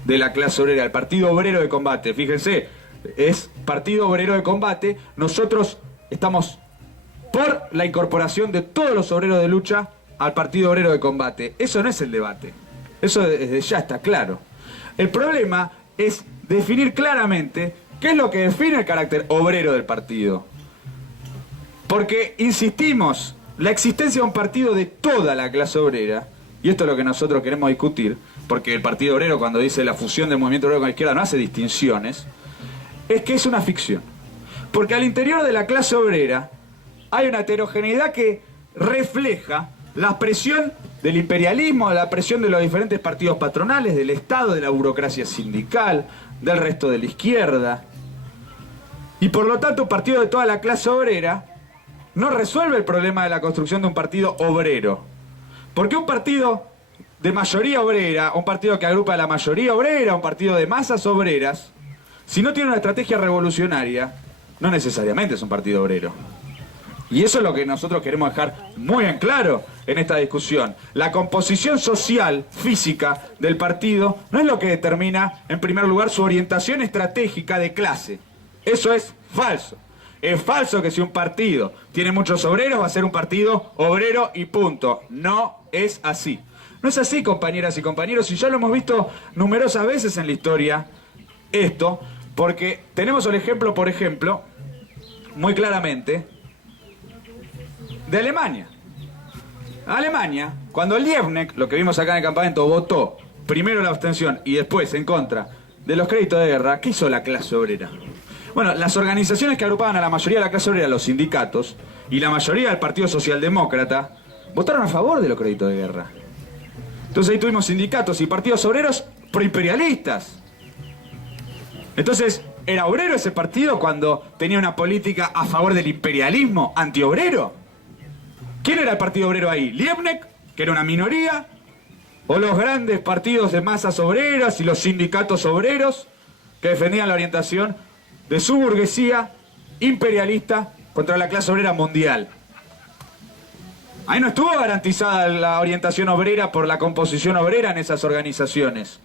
de la clase obrera, el Partido Obrero de Combate. Fíjense, es Partido Obrero de Combate. Nosotros estamos por la incorporación de todos los obreros de lucha al Partido Obrero de Combate. Eso no es el debate, eso desde ya está claro. El problema es definir claramente qué es lo que define el carácter obrero del partido. Porque, insistimos, la existencia de un partido de toda la clase obrera, y esto es lo que nosotros queremos discutir, porque el Partido Obrero, cuando dice la fusión del movimiento obrero con la izquierda, no hace distinciones, es que es una ficción. Porque al interior de la clase obrera hay una heterogeneidad que refleja la presión del imperialismo, la presión de los diferentes partidos patronales, del Estado, de la burocracia sindical, del resto de la izquierda. Y por lo tanto, un partido de toda la clase obrera no resuelve el problema de la construcción de un partido obrero. Porque un partido de mayoría obrera, un partido que agrupa a la mayoría obrera, un partido de masas obreras, si no tiene una estrategia revolucionaria, no necesariamente es un partido obrero. Y eso es lo que nosotros queremos dejar muy en claro en esta discusión. La composición social, física del partido no es lo que determina, en primer lugar, su orientación estratégica de clase. Eso es falso. Es falso que si un partido tiene muchos obreros va a ser un partido obrero y punto. No es así. No es así, compañeras y compañeros, y ya lo hemos visto numerosas veces en la historia esto, porque tenemos el ejemplo, por ejemplo, muy claramente, de Alemania. Alemania, cuando Liebknecht, lo que vimos acá en el campamento, votó primero la abstención y después en contra de los créditos de guerra, ¿qué hizo la clase obrera? Bueno, las organizaciones que agrupaban a la mayoría de la clase obrera, los sindicatos, y la mayoría del Partido Socialdemócrata, votaron a favor de los créditos de guerra. Entonces ahí tuvimos sindicatos y partidos obreros proimperialistas. Entonces, ¿era obrero ese partido cuando tenía una política a favor del imperialismo antiobrero? ¿Quién era el Partido Obrero ahí? ¿Liebknecht, que era una minoría? ¿O los grandes partidos de masas obreras y los sindicatos obreros que defendían la orientación de su burguesía imperialista contra la clase obrera mundial? Ahí no estuvo garantizada la orientación obrera por la composición obrera en esas organizaciones.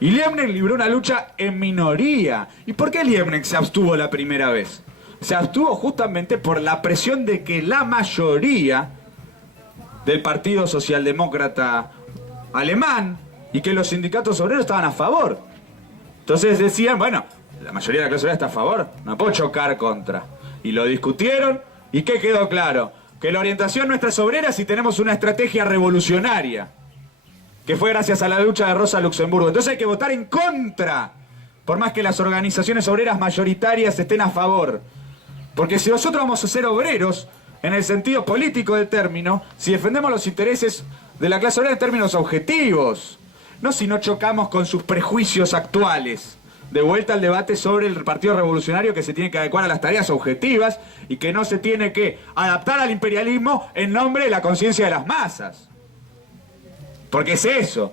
Y Liebknecht libró una lucha en minoría. ¿Y por qué Liebknecht se abstuvo la primera vez? Se abstuvo justamente por la presión de que la mayoría del Partido Socialdemócrata Alemán y que los sindicatos obreros estaban a favor. Entonces decían, bueno, la mayoría de la clase obrera está a favor, no puedo chocar contra. Y lo discutieron, ¿y qué quedó claro? Que la orientación nuestra es obrera si tenemos una estrategia revolucionaria, que fue gracias a la lucha de Rosa Luxemburgo. Entonces hay que votar en contra, por más que las organizaciones obreras mayoritarias estén a favor. Porque si nosotros vamos a ser obreros, en el sentido político del término, si defendemos los intereses de la clase obrera en términos objetivos, no si no chocamos con sus prejuicios actuales. De vuelta al debate sobre el Partido Revolucionario, que se tiene que adecuar a las tareas objetivas y que no se tiene que adaptar al imperialismo en nombre de la conciencia de las masas. Porque es eso.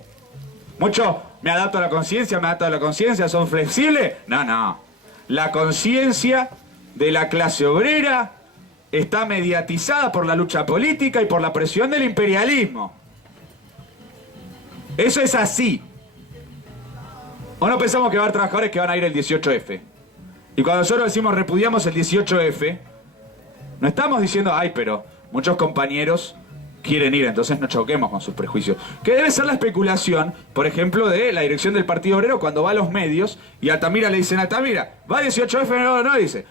Mucho, me adapto a la conciencia, ¿son flexibles? No, no. La conciencia de la clase obrera está mediatizada por la lucha política y por la presión del imperialismo. Eso es así. ¿O no pensamos que va a haber trabajadores que van a ir el 18F? Y cuando nosotros decimos repudiamos el 18F, no estamos diciendo, ay, pero muchos compañeros quieren ir, entonces no choquemos con sus prejuicios. Que debe ser la especulación, por ejemplo, de la dirección del Partido Obrero cuando va a los medios y a Altamira le dicen, Altamira, ¿va 18F? No, dice.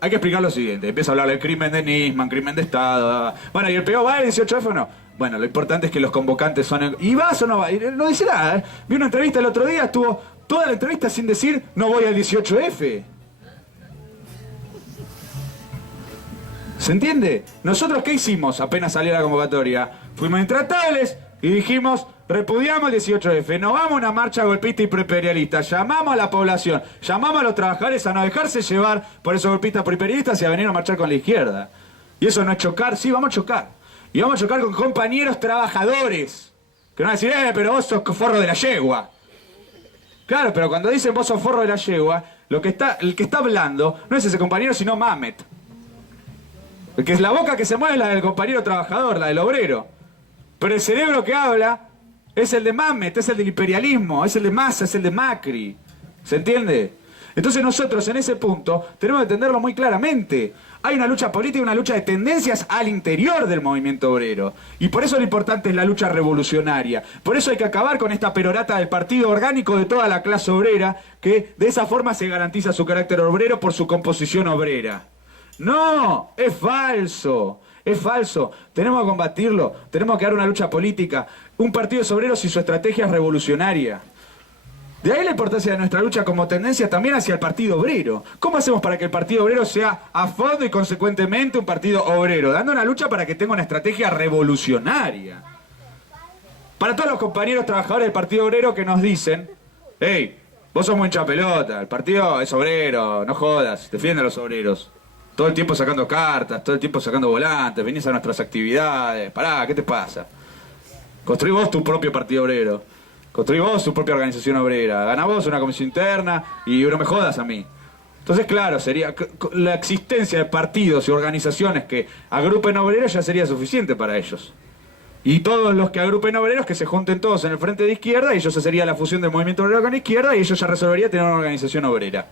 Hay que explicar lo siguiente. Empieza a hablar del crimen de Nisman, crimen de Estado. Bueno, ¿y el PO va el 18F o no? Bueno, lo importante es que los convocantes son... ¿Y vas o no vas? Y no dice nada, ¿eh? Vi una entrevista el otro día, estuvo toda la entrevista sin decir no voy al 18F. ¿Se entiende? ¿Nosotros qué hicimos apenas salió la convocatoria? Fuimos intratables y dijimos repudiamos el 18F, no vamos a una marcha golpista y preimperialista, llamamos a la población, llamamos a los trabajadores a no dejarse llevar por esos golpistas preimperialistas y a venir a marchar con la izquierda. Y eso no es chocar, sí, vamos a chocar. Y vamos a chocar con compañeros trabajadores, que no van a decir, pero vos sos forro de la yegua. Claro, pero cuando dicen vos sos forro de la yegua, el que está hablando no es ese compañero, sino Mamet. Porque es la boca que se mueve la del compañero trabajador, la del obrero. Pero el cerebro que habla es el de Mamet, es el del imperialismo, es el de Massa, es el de Macri. ¿Se entiende? Entonces nosotros en ese punto tenemos que entenderlo muy claramente. Hay una lucha política y una lucha de tendencias al interior del movimiento obrero. Y por eso lo importante es la lucha revolucionaria. Por eso hay que acabar con esta perorata del partido orgánico de toda la clase obrera, que de esa forma se garantiza su carácter obrero por su composición obrera. No, es falso. Es falso, tenemos que combatirlo, tenemos que dar una lucha política. Un partido es obrero si su estrategia es revolucionaria. De ahí la importancia de nuestra lucha como tendencia también hacia el partido obrero. ¿Cómo hacemos para que el partido obrero sea a fondo y consecuentemente un partido obrero? Dando una lucha para que tenga una estrategia revolucionaria. Para todos los compañeros trabajadores del partido obrero que nos dicen, hey, vos sos muy hincha pelota, el partido es obrero, no jodas, defiende a los obreros. Todo el tiempo sacando cartas, todo el tiempo sacando volantes, venís a nuestras actividades. Pará, ¿qué te pasa? Construí vos tu propio partido obrero. Construí vos tu propia organización obrera. Ganá vos una comisión interna y no me jodas a mí. Entonces, claro, sería la existencia de partidos y organizaciones que agrupen obreros ya sería suficiente para ellos. Y todos los que agrupen obreros que se junten todos en el frente de izquierda y eso sería la fusión del movimiento obrero con la izquierda y ello ya resolvería tener una organización obrera.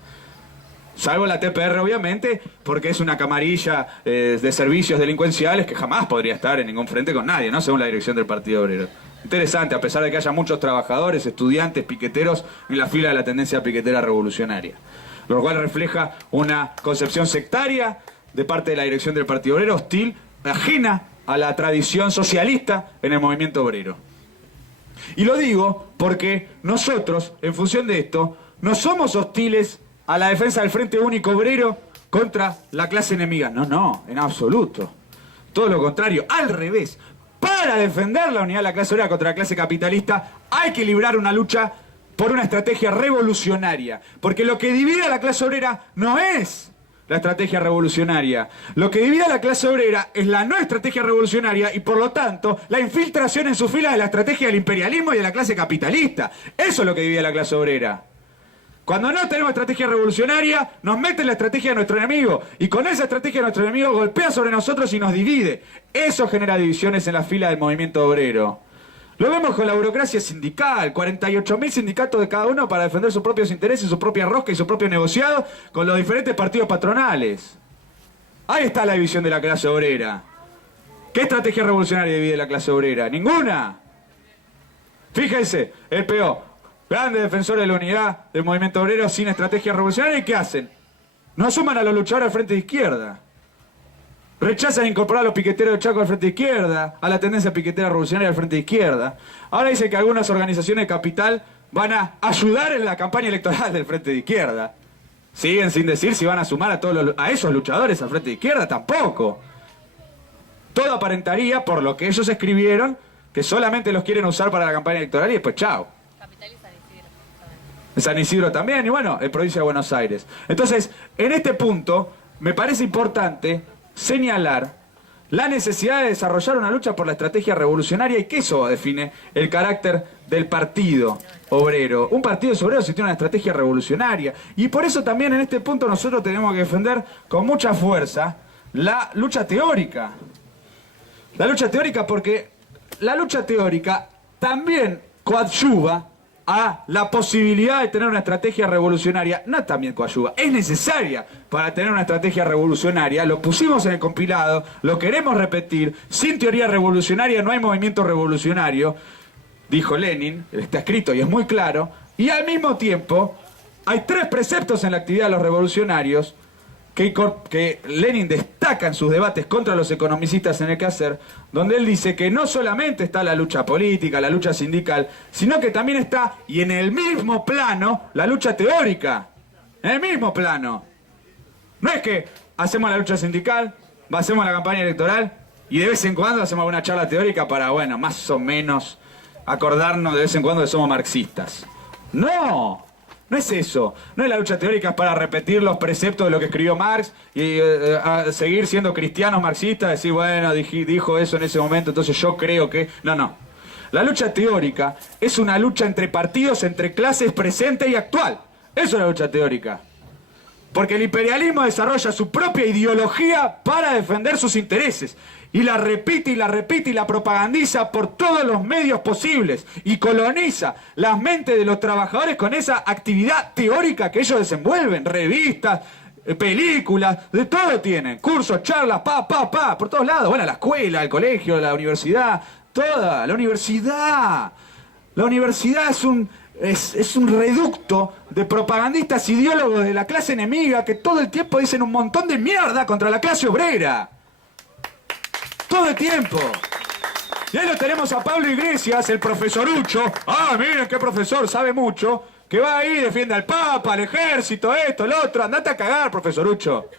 Salvo la TPR, obviamente, porque es una camarilla de servicios delincuenciales que jamás podría estar en ningún frente con nadie, ¿no? Según la dirección del Partido Obrero. Interesante, a pesar de que haya muchos trabajadores, estudiantes, piqueteros en la fila de la tendencia piquetera revolucionaria. Lo cual refleja una concepción sectaria de parte de la dirección del Partido Obrero, hostil, ajena a la tradición socialista en el movimiento obrero. Y lo digo porque nosotros, en función de esto, no somos hostiles a la defensa del Frente Único Obrero contra la clase enemiga. No, no, en absoluto. Todo lo contrario, al revés. Para defender la unidad de la clase obrera contra la clase capitalista hay que librar una lucha por una estrategia revolucionaria. Porque lo que divide a la clase obrera no es la estrategia revolucionaria. Lo que divide a la clase obrera es la no estrategia revolucionaria y por lo tanto la infiltración en su fila de la estrategia del imperialismo y de la clase capitalista. Eso es lo que divide a la clase obrera. Cuando no tenemos estrategia revolucionaria, nos mete en la estrategia de nuestro enemigo. Y con esa estrategia de nuestro enemigo golpea sobre nosotros y nos divide. Eso genera divisiones en la fila del movimiento obrero. Lo vemos con la burocracia sindical. 48.000 sindicatos de cada uno para defender sus propios intereses, su propia rosca y su propio negociado con los diferentes partidos patronales. Ahí está la división de la clase obrera. ¿Qué estrategia revolucionaria divide la clase obrera? ¡Ninguna! Fíjense, el PO. Grandes defensores de la unidad del movimiento obrero sin estrategia revolucionaria. ¿Y qué hacen? No suman a los luchadores al frente de izquierda. Rechazan incorporar a los piqueteros de Chaco al frente de izquierda, a la tendencia piquetera revolucionaria al frente de izquierda. Ahora dicen que algunas organizaciones de capital van a ayudar en la campaña electoral del frente de izquierda. Siguen sin decir si van a sumar a esos luchadores al frente de izquierda, tampoco. Todo aparentaría, por lo que ellos escribieron, que solamente los quieren usar para la campaña electoral y después chao. San Isidro también, y bueno, en provincia de Buenos Aires. Entonces, en este punto, me parece importante señalar la necesidad de desarrollar una lucha por la estrategia revolucionaria y que eso define el carácter del partido obrero. Un partido obrero si tiene una estrategia revolucionaria. Y por eso también en este punto nosotros tenemos que defender con mucha fuerza la lucha teórica. La lucha teórica porque la lucha teórica también coadyuva a la posibilidad de tener una estrategia revolucionaria. No también coadyuva, es necesaria para tener una estrategia revolucionaria. Lo pusimos en el compilado, lo queremos repetir. Sin teoría revolucionaria no hay movimiento revolucionario, dijo Lenin, está escrito y es muy claro. Y al mismo tiempo hay 3 preceptos en la actividad de los revolucionarios que Lenin destaca en sus debates contra los economicistas en el quehacer, donde él dice que no solamente está la lucha política, la lucha sindical, sino que también está, y en el mismo plano, la lucha teórica. En el mismo plano. No es que hacemos la lucha sindical, hacemos la campaña electoral, y de vez en cuando hacemos una charla teórica para, bueno, más o menos acordarnos de vez en cuando que somos marxistas. ¡No! No es eso, no es la lucha teórica para repetir los preceptos de lo que escribió Marx y seguir siendo cristianos marxistas, decir, bueno, dijo eso en ese momento, entonces yo creo que... No. La lucha teórica es una lucha entre partidos, entre clases presente y actual. Eso es la lucha teórica. Porque el imperialismo desarrolla su propia ideología para defender sus intereses. Y la repite y la repite y la propagandiza por todos los medios posibles. Y coloniza las mentes de los trabajadores con esa actividad teórica que ellos desenvuelven. Revistas, películas, de todo tienen. Cursos, charlas, por todos lados. Bueno, la escuela, el colegio, la universidad, toda. La universidad. La universidad es un reducto de propagandistas ideólogos de la clase enemiga que todo el tiempo dicen un montón de mierda contra la clase obrera. Todo el tiempo. Y ahí lo tenemos a Pablo Iglesias, el profesorucho. Ah, miren qué profesor, sabe mucho. Que va ahí, defiende al Papa, al ejército, esto, lo otro. Andate a cagar, profesorucho.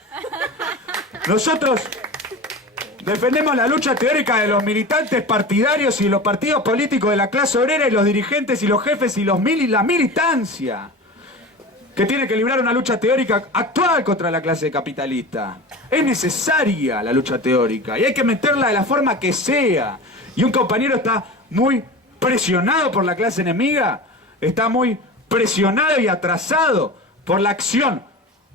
Nosotros defendemos la lucha teórica de los militantes partidarios y los partidos políticos de la clase obrera y los dirigentes y los jefes y la militancia. Que tiene que librar una lucha teórica actual contra la clase capitalista. Es necesaria la lucha teórica y hay que meterla de la forma que sea. Y un compañero está muy presionado por la clase enemiga, está muy presionado y atrasado por la acción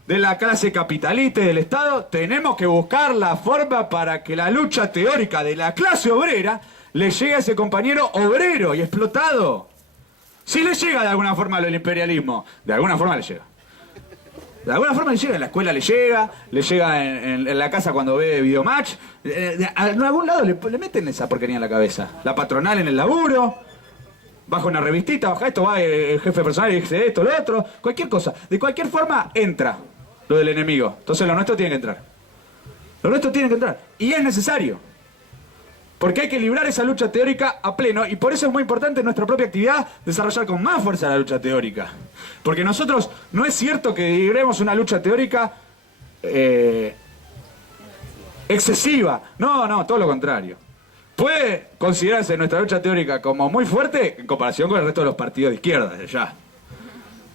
de la clase capitalista y del Estado. Tenemos que buscar la forma para que la lucha teórica de la clase obrera le llegue a ese compañero obrero y explotado. Si le llega de alguna forma al imperialismo, de alguna forma le llega. De alguna forma le llega, en la escuela le llega en la casa cuando ve Videomatch. En algún lado le meten esa porquería en la cabeza. La patronal en el laburo, baja una revistita, baja esto, va el jefe personal y dice esto, lo otro, cualquier cosa. De cualquier forma entra lo del enemigo. Entonces lo nuestro tiene que entrar. Lo nuestro tiene que entrar. Y es necesario. Porque hay que librar esa lucha teórica a pleno y por eso es muy importante en nuestra propia actividad desarrollar con más fuerza la lucha teórica. Porque nosotros no es cierto que libremos una lucha teórica excesiva. No, todo lo contrario. Puede considerarse nuestra lucha teórica como muy fuerte en comparación con el resto de los partidos de izquierda, de ya.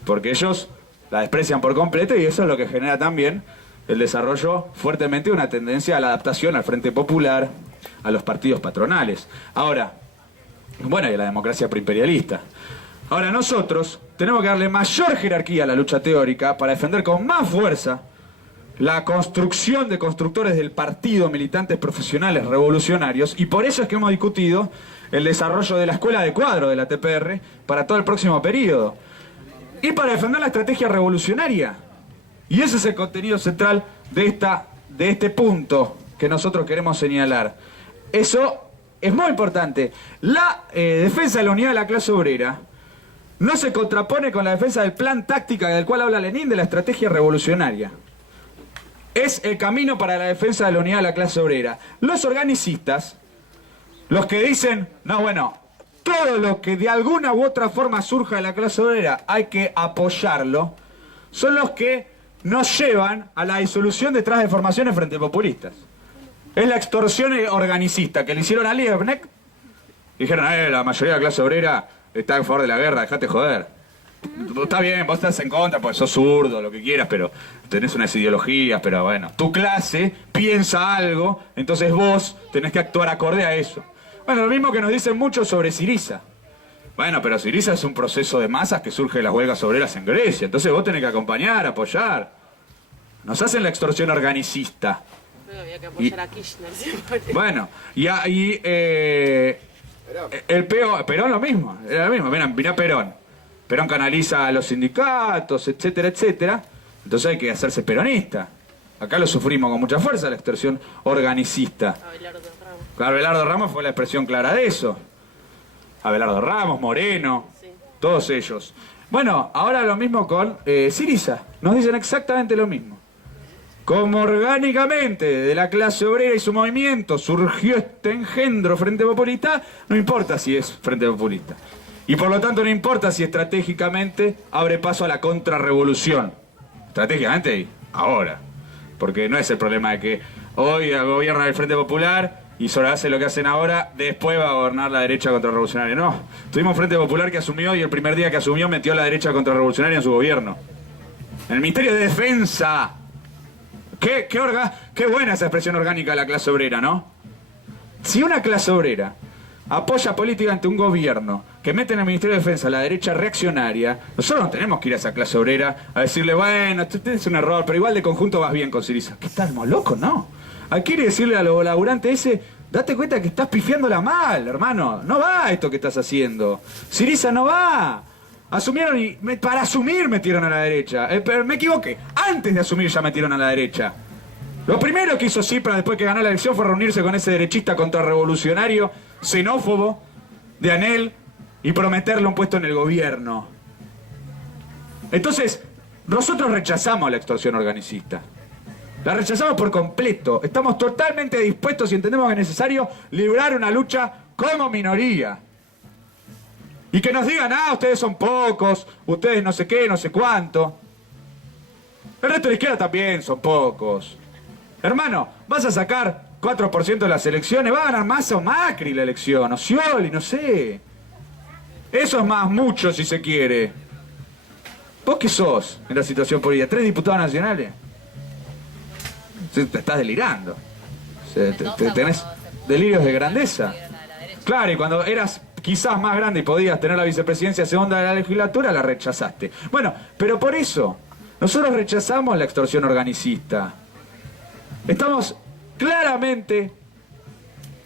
Porque ellos la desprecian por completo y eso es lo que genera también el desarrollo fuertemente de una tendencia a la adaptación al Frente Popular, a los partidos patronales. Ahora, bueno, y a la democracia preimperialista. Ahora nosotros tenemos que darle mayor jerarquía a la lucha teórica para defender con más fuerza la construcción de constructores del partido, militantes profesionales revolucionarios, y por eso es que hemos discutido el desarrollo de la escuela de cuadro de la TPR para todo el próximo periodo. Y para defender la estrategia revolucionaria. Y ese es el contenido central de este punto que nosotros queremos señalar. Eso es muy importante. La defensa de la unidad de la clase obrera no se contrapone con la defensa del plan táctica del cual habla Lenin, de la estrategia revolucionaria. Es el camino para la defensa de la unidad de la clase obrera. Los organicistas, los que dicen, no, bueno, todo lo que de alguna u otra forma surja de la clase obrera hay que apoyarlo, son los que nos llevan a la disolución detrás de formaciones frente populistas. Es la extorsión organicista que le hicieron a Liebknecht. Dijeron, la mayoría de la clase obrera está a favor de la guerra, dejate joder. Está bien, vos estás en contra porque sos zurdo, lo que quieras, pero tenés unas ideologías, pero bueno, tu clase piensa algo, entonces vos tenés que actuar acorde a eso. Bueno, lo mismo que nos dicen mucho sobre Syriza. Bueno, pero Syriza es un proceso de masas que surge de las huelgas obreras en Grecia, entonces vos tenés que acompañar, apoyar. Nos hacen la extorsión organicista. Pero había que apoyar a Kirchner siempre. Bueno, el Perón lo mismo, era lo mismo, mirá Perón. Perón canaliza a los sindicatos, etcétera, etcétera. Entonces hay que hacerse peronista. Acá lo sufrimos con mucha fuerza, la extorsión organicista. Abelardo Ramos. Abelardo Ramos fue la expresión clara de eso. Abelardo Ramos, Moreno, sí, todos ellos. Bueno, ahora lo mismo con Syriza. Nos dicen exactamente lo mismo. Como orgánicamente de la clase obrera y su movimiento surgió este engendro Frente Populista, no importa si es Frente Populista. Y por lo tanto no importa si estratégicamente abre paso a la contrarrevolución. Estratégicamente y ahora. Porque no es el problema de que hoy gobierna el Frente Popular y solo hace lo que hacen ahora, después va a gobernar la derecha contrarrevolucionaria. No, tuvimos un Frente Popular que asumió y el primer día que asumió metió a la derecha contrarrevolucionaria en su gobierno. En el Ministerio de Defensa. Qué buena esa expresión orgánica de la clase obrera, ¿no? Si una clase obrera apoya políticamente un gobierno que mete en el Ministerio de Defensa a la derecha reaccionaria, nosotros no tenemos que ir a esa clase obrera a decirle, bueno, usted es un error, pero igual de conjunto vas bien con Syriza. ¿Qué estamos locos? No. Hay que ir a decirle a los laburantes ese, date cuenta que estás pifiándola mal, hermano. No va esto que estás haciendo. Syriza no va. Asumieron y para asumir metieron a la derecha. Pero me equivoqué. Antes de asumir ya metieron a la derecha. Lo primero que hizo Tsipras después que ganó la elección fue reunirse con ese derechista contrarrevolucionario, xenófobo, de Anel, y prometerle un puesto en el gobierno. Entonces, nosotros rechazamos la extorsión organicista. La rechazamos por completo. Estamos totalmente dispuestos y entendemos que es necesario librar una lucha como minoría. Y que nos digan, ustedes son pocos, ustedes no sé qué, no sé cuánto. El resto de la izquierda también son pocos. Hermano, vas a sacar 4% de las elecciones, va a ganar Massa o Macri la elección, o Scioli, no sé. Eso es más mucho si se quiere. ¿Vos qué sos en la situación política? 3 diputados nacionales. Te estás delirando. Tenés delirios de grandeza. Claro, y cuando eras quizás más grande y podías tener la vicepresidencia segunda de la legislatura, la rechazaste. Bueno, pero por eso, nosotros rechazamos la extorsión organicista. Estamos claramente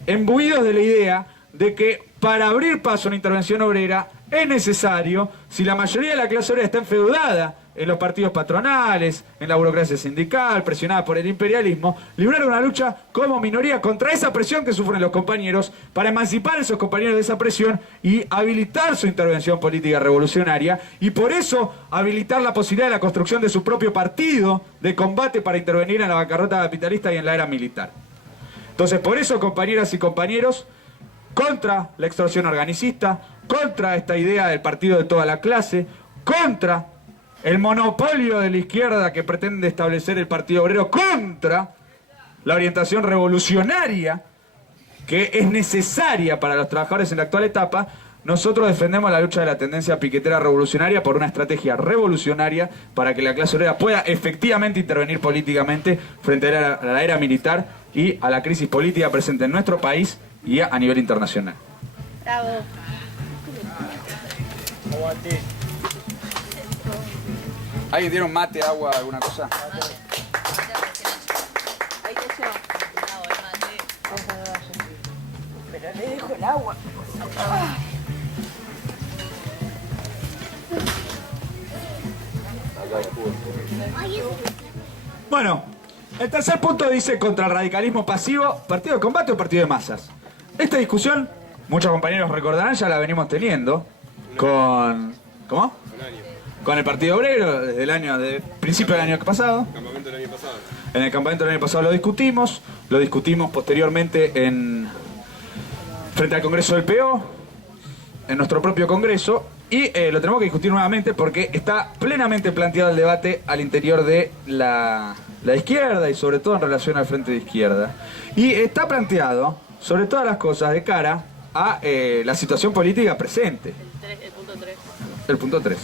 imbuidos de la idea de que para abrir paso a una intervención obrera es necesario, si la mayoría de la clase obrera está enfeudada en los partidos patronales, en la burocracia sindical, presionada por el imperialismo, librar una lucha como minoría contra esa presión que sufren los compañeros, para emancipar a esos compañeros de esa presión y habilitar su intervención política revolucionaria, y por eso habilitar la posibilidad de la construcción de su propio partido de combate para intervenir en la bancarrota capitalista y en la era militar. Entonces, por eso, compañeras y compañeros, contra la extorsión organicista, contra esta idea del partido de toda la clase, contra el monopolio de la izquierda que pretende establecer el Partido Obrero, contra la orientación revolucionaria que es necesaria para los trabajadores en la actual etapa, nosotros defendemos la lucha de la tendencia piquetera revolucionaria por una estrategia revolucionaria para que la clase obrera pueda efectivamente intervenir políticamente frente a la era militar y a la crisis política presente en nuestro país y a nivel internacional. Bravo. ¿Alguien tiene un mate, agua, alguna cosa? Ahí te llevo. Pero le dejo el agua. Bueno, el tercer punto dice contra el radicalismo pasivo, partido de combate o partido de masas. Esta discusión, muchos compañeros recordarán, ya la venimos teniendo con... ¿Cómo? Con el Partido Obrero, desde el año, de principio del año pasado. Campamento del año pasado. En el campamento del año pasado lo discutimos posteriormente frente al Congreso del PO, en nuestro propio Congreso, y lo tenemos que discutir nuevamente porque está plenamente planteado el debate al interior de la izquierda y sobre todo en relación al frente de izquierda. Y está planteado, sobre todas las cosas, de cara a la situación política presente. El punto 3. El punto 3.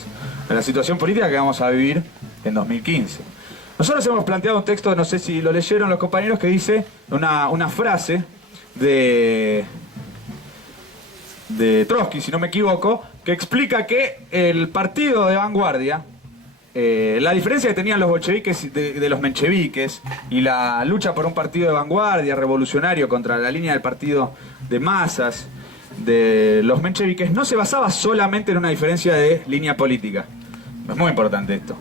En la situación política que vamos a vivir en 2015. Nosotros hemos planteado un texto, no sé si lo leyeron los compañeros, que dice una frase de Trotsky, si no me equivoco, que explica que el partido de vanguardia, la diferencia que tenían los bolcheviques de los mencheviques y la lucha por un partido de vanguardia revolucionario contra la línea del partido de masas de los mencheviques no se basaba solamente en una diferencia de línea política. Es muy importante esto.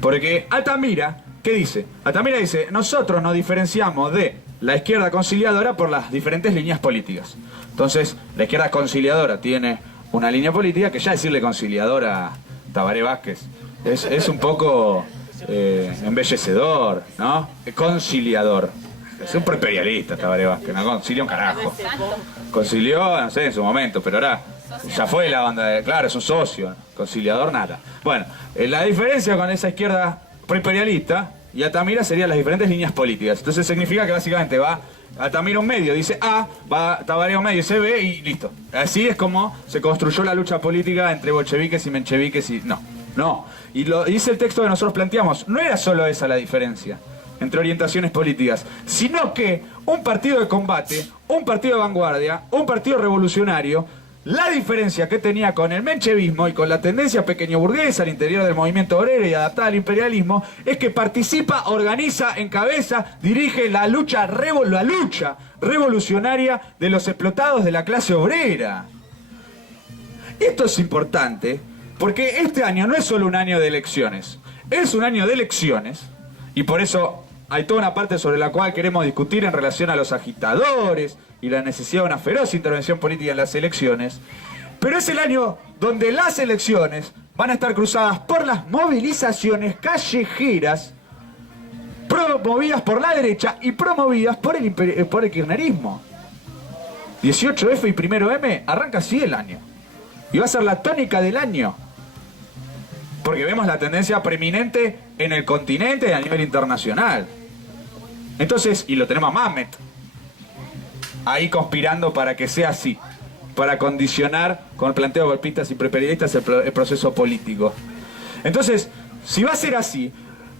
Porque Altamira, ¿qué dice? Altamira dice, nosotros nos diferenciamos de la izquierda conciliadora por las diferentes líneas políticas. Entonces, la izquierda conciliadora tiene una línea política que ya decirle conciliadora a Tabaré Vázquez es un poco embellecedor, ¿no? Conciliador. Es un imperialista Tabaré Vázquez, no concilia un carajo. Concilió, no sé, en su momento, pero ahora ya fue la banda de... Claro, es un socio, conciliador nada. Bueno, la diferencia con esa izquierda imperialista y Altamira serían las diferentes líneas políticas. Entonces significa que básicamente va Altamira un medio, dice A, va Tabaré un medio, dice B y listo. Así es como se construyó la lucha política entre bolcheviques y mencheviques y... No. Y lo dice el texto que nosotros planteamos, no era solo esa la diferencia entre orientaciones políticas, sino que un partido de combate, un partido de vanguardia, un partido revolucionario, la diferencia que tenía con el menchevismo y con la tendencia pequeño burguesa al interior del movimiento obrero y adaptada al imperialismo, es que participa, organiza, encabeza, dirige la lucha revolucionaria de los explotados de la clase obrera. Esto es importante porque este año no es solo un año de elecciones, es un año de elecciones y por eso hay toda una parte sobre la cual queremos discutir en relación a los agitadores y la necesidad de una feroz intervención política en las elecciones. Pero es el año donde las elecciones van a estar cruzadas por las movilizaciones callejeras promovidas por la derecha y promovidas por el kirchnerismo. 18F y 1M arranca así el año. Y va a ser la tónica del año. Porque vemos la tendencia preeminente en el continente y a nivel internacional. Entonces, y lo tenemos a Mamet ahí conspirando para que sea así, para condicionar con el planteo de golpistas y preperiodistas el proceso político. Entonces, si va a ser así,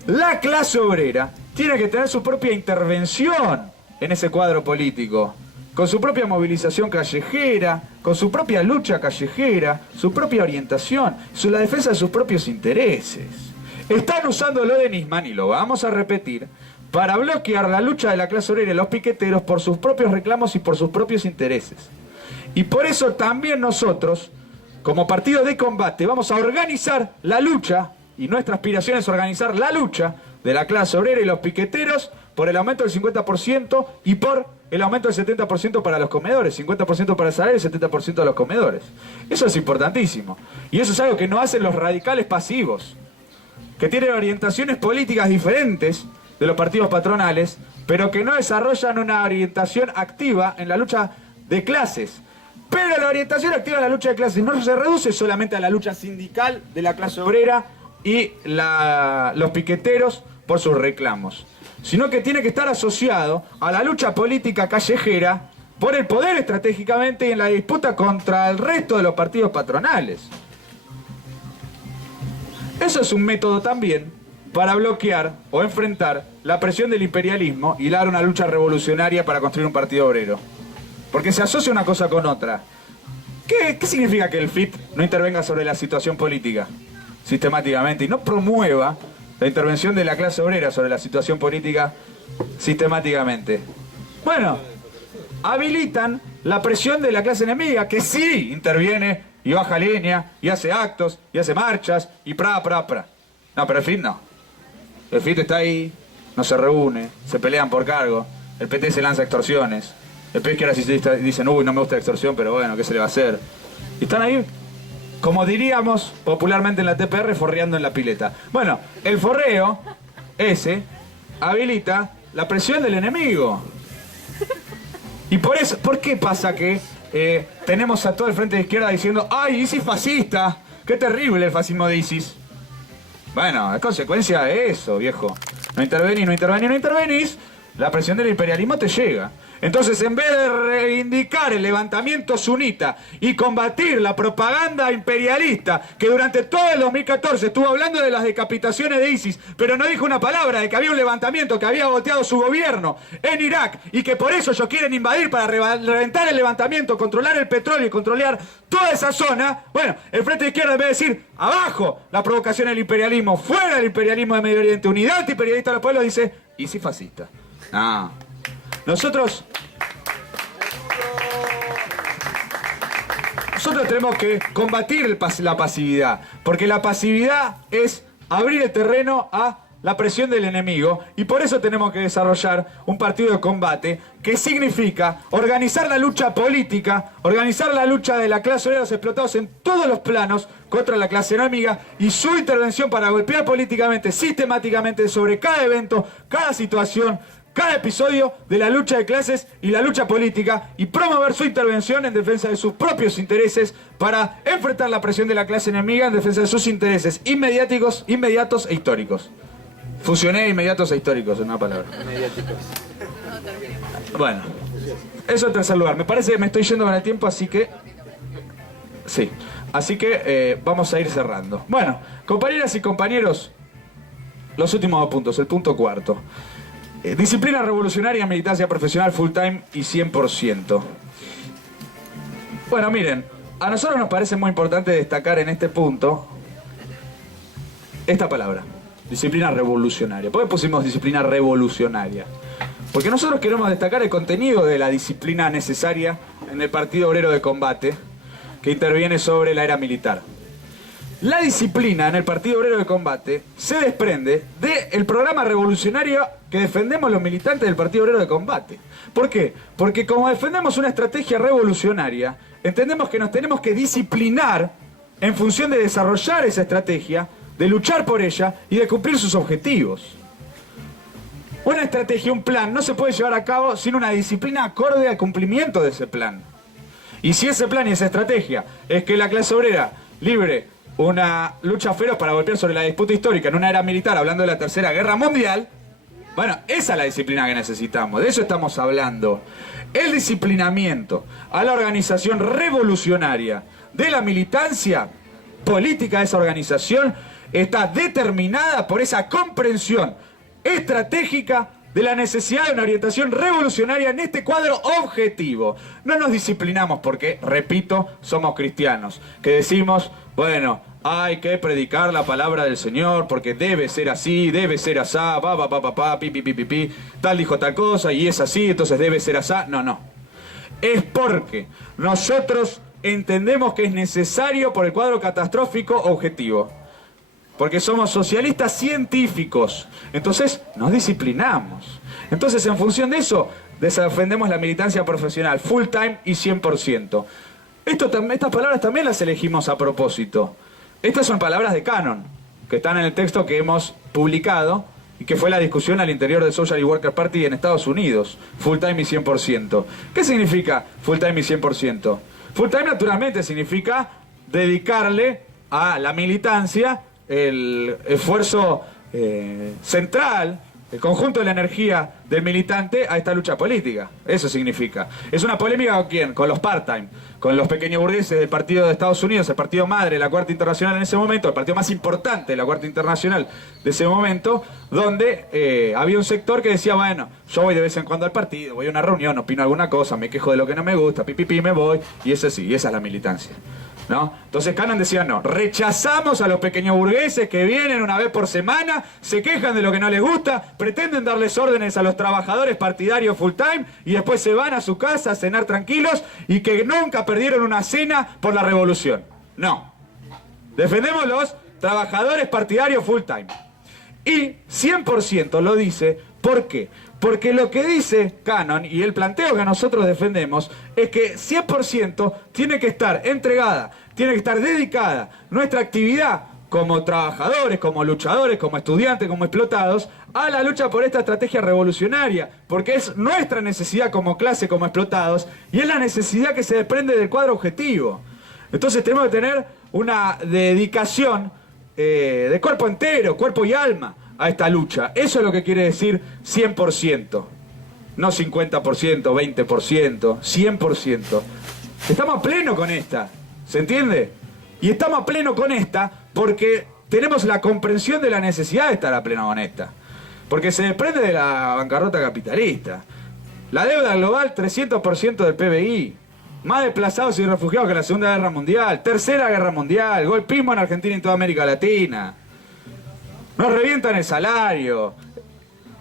la clase obrera tiene que tener su propia intervención en ese cuadro político, con su propia movilización callejera, con su propia lucha callejera, su propia orientación, la defensa de sus propios intereses. Están usando lo de Nisman, y lo vamos a repetir, para bloquear la lucha de la clase obrera y los piqueteros por sus propios reclamos y por sus propios intereses. Y por eso también nosotros, como partido de combate, vamos a organizar la lucha, y nuestra aspiración es organizar la lucha de la clase obrera y los piqueteros por el aumento del 50% y por el aumento del 70% para los comedores, 50% para el salario y 70% a los comedores. Eso es importantísimo. Y eso es algo que no hacen los radicales pasivos, que tienen orientaciones políticas diferentes de los partidos patronales, pero que no desarrollan una orientación activa en la lucha de clases. Pero la orientación activa en la lucha de clases no se reduce solamente a la lucha sindical de la clase obrera y los piqueteros por sus reclamos, sino que tiene que estar asociado a la lucha política callejera por el poder estratégicamente y en la disputa contra el resto de los partidos patronales. Eso es un método también para bloquear o enfrentar la presión del imperialismo y dar una lucha revolucionaria para construir un partido obrero. Porque se asocia una cosa con otra. ¿Qué significa que el FIT no intervenga sobre la situación política sistemáticamente y no promueva la intervención de la clase obrera sobre la situación política sistemáticamente? Bueno, habilitan la presión de la clase enemiga, que sí interviene y baja línea, y hace actos, y hace marchas, y pra. No, pero el FIT no. El FIT está ahí, no se reúne, se pelean por cargo, el PT se lanza extorsiones, el PT que ahora dicen, uy, no me gusta la extorsión, pero bueno, ¿qué se le va a hacer? Y están ahí, como diríamos popularmente en la TPR, forreando en la pileta. Bueno, el forreo ese habilita la presión del enemigo. Y por eso, ¿por qué pasa que tenemos a todo el frente de izquierda diciendo, ¡ay, ISIS fascista! ¡Qué terrible el fascismo de ISIS! Bueno, es consecuencia de eso, viejo. No intervenís, la presión del imperialismo te llega. Entonces, en vez de reivindicar el levantamiento sunita y combatir la propaganda imperialista que durante todo el 2014 estuvo hablando de las decapitaciones de ISIS, pero no dijo una palabra de que había un levantamiento que había volteado su gobierno en Irak y que por eso ellos quieren invadir para reventar el levantamiento, controlar el petróleo y controlar toda esa zona, bueno, el Frente de Izquierda, en vez de decir abajo la provocación del imperialismo, fuera el imperialismo de Medio Oriente, unidad antiimperialista de los pueblos, dice ISIS fascista. No. Nosotros tenemos que combatir la pasividad, porque la pasividad es abrir el terreno a la presión del enemigo, y por eso tenemos que desarrollar un partido de combate que significa organizar la lucha política, organizar la lucha de la clase obrera, los explotados en todos los planos contra la clase enemiga y su intervención para golpear políticamente, sistemáticamente sobre cada evento, cada situación, cada episodio de la lucha de clases y la lucha política, y promover su intervención en defensa de sus propios intereses para enfrentar la presión de la clase enemiga en defensa de sus intereses inmediatos e históricos. Fusioné inmediatos e históricos en una palabra. Bueno, eso en tercer lugar. Me parece que me estoy yendo con el tiempo, así que... Sí, así que vamos a ir cerrando. Bueno, compañeras y compañeros, los últimos dos puntos, el punto cuarto. Disciplina revolucionaria, militancia profesional, full time y 100%. Bueno, miren, a nosotros nos parece muy importante destacar en este punto esta palabra, disciplina revolucionaria. ¿Por qué pusimos disciplina revolucionaria? Porque nosotros queremos destacar el contenido de la disciplina necesaria en el Partido Obrero de Combate, que interviene sobre la era militar. La disciplina en el Partido Obrero de Combate se desprende del programa revolucionario que defendemos los militantes del Partido Obrero de Combate. ¿Por qué? Porque como defendemos una estrategia revolucionaria, entendemos que nos tenemos que disciplinar en función de desarrollar esa estrategia, de luchar por ella y de cumplir sus objetivos. Una estrategia, un plan, no se puede llevar a cabo sin una disciplina acorde al cumplimiento de ese plan. Y si ese plan y esa estrategia es que la clase obrera libre una lucha feroz para golpear sobre la disputa histórica en una era militar, hablando de la Tercera Guerra Mundial, bueno, esa es la disciplina que necesitamos, de eso estamos hablando. El disciplinamiento a la organización revolucionaria de la militancia política de esa organización está determinada por esa comprensión estratégica de la necesidad de una orientación revolucionaria en este cuadro objetivo. No nos disciplinamos porque, repito, somos cristianos, que decimos, bueno, hay que predicar la palabra del Señor porque debe ser así, debe ser asá, pi, tal dijo tal cosa y es así, entonces debe ser asá. No. Es porque nosotros entendemos que es necesario por el cuadro catastrófico objetivo. Porque somos socialistas científicos. Entonces nos disciplinamos. Entonces en función de eso defendemos la militancia profesional, full time y 100%. Estas palabras también las elegimos a propósito. Estas son palabras de canon, que están en el texto que hemos publicado y que fue la discusión al interior del Social Worker Party en Estados Unidos. Full time y 100%. ¿Qué significa full time y 100%? Full time naturalmente significa dedicarle a la militancia el esfuerzo central, el conjunto de la energía del militante a esta lucha política. Eso significa. ¿Es una polémica con quién? Con los part-time, con los pequeños burgueses del partido de Estados Unidos, el partido madre, la Cuarta Internacional en ese momento, el partido más importante de la Cuarta Internacional de ese momento, donde había un sector que decía, bueno, yo voy de vez en cuando al partido, voy a una reunión, opino alguna cosa, me quejo de lo que no me gusta, pipipi, me voy, y eso sí, y esa es la militancia, ¿no? Entonces Cannon decía, no, rechazamos a los pequeños burgueses que vienen una vez por semana, se quejan de lo que no les gusta, pretenden darles órdenes a los trabajadores partidarios full time y después se van a su casa a cenar tranquilos y que nunca perdieron una cena por la revolución. No. Defendemos los trabajadores partidarios full time. Y 100% lo dice, ¿por qué? Porque lo que dice Cannon y el planteo que nosotros defendemos es que 100% tiene que estar entregada, tiene que estar dedicada nuestra actividad como trabajadores, como luchadores, como estudiantes, como explotados, a la lucha por esta estrategia revolucionaria, porque es nuestra necesidad como clase, como explotados, y es la necesidad que se desprende del cuadro objetivo. Entonces tenemos que tener una dedicación de cuerpo entero, cuerpo y alma, a esta lucha. Eso es lo que quiere decir 100%. No 50%, 20%, 100%. Estamos a pleno con esta. ¿Se entiende? Y estamos a pleno con esta porque tenemos la comprensión de la necesidad de estar a pleno con esta. Porque se desprende de la bancarrota capitalista. La deuda global, 300% del PBI. Más desplazados y refugiados que la Segunda Guerra Mundial. Tercera Guerra Mundial. Golpismo en Argentina y en toda América Latina. Nos revientan el salario.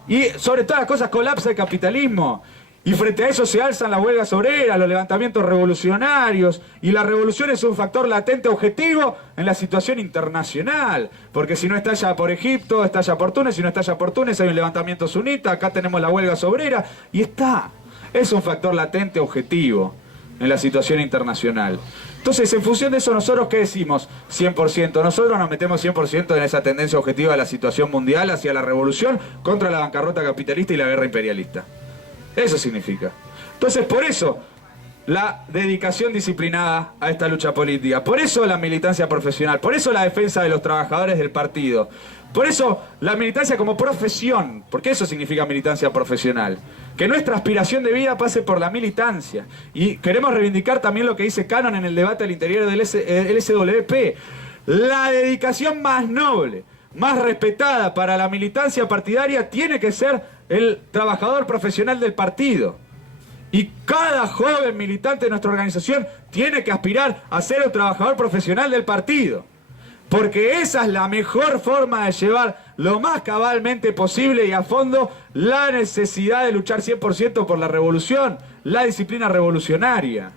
Y sobre todas las cosas colapsa el capitalismo. Y frente a eso se alzan las huelgas obreras, los levantamientos revolucionarios. Y la revolución es un factor latente objetivo en la situación internacional. Porque si no estalla por Egipto, estalla por Túnez. Si no estalla por Túnez hay un levantamiento sunita. Acá tenemos las huelgas obreras. Y está. Es un factor latente objetivo en la situación internacional. Entonces, en función de eso, ¿nosotros qué decimos? 100%. Nosotros nos metemos 100% en esa tendencia objetiva de la situación mundial hacia la revolución contra la bancarrota capitalista y la guerra imperialista. Eso significa. Entonces, por eso, la dedicación disciplinada a esta lucha política. Por eso la militancia profesional. Por eso la defensa de los trabajadores del partido. Por eso la militancia como profesión. Porque eso significa militancia profesional. Que nuestra aspiración de vida pase por la militancia. Y queremos reivindicar también lo que dice Cannon en el debate al interior del SWP. La dedicación más noble, más respetada para la militancia partidaria tiene que ser el trabajador profesional del partido. Y cada joven militante de nuestra organización tiene que aspirar a ser el trabajador profesional del partido. Porque esa es la mejor forma de llevar lo más cabalmente posible y a fondo la necesidad de luchar 100% por la revolución, la disciplina revolucionaria.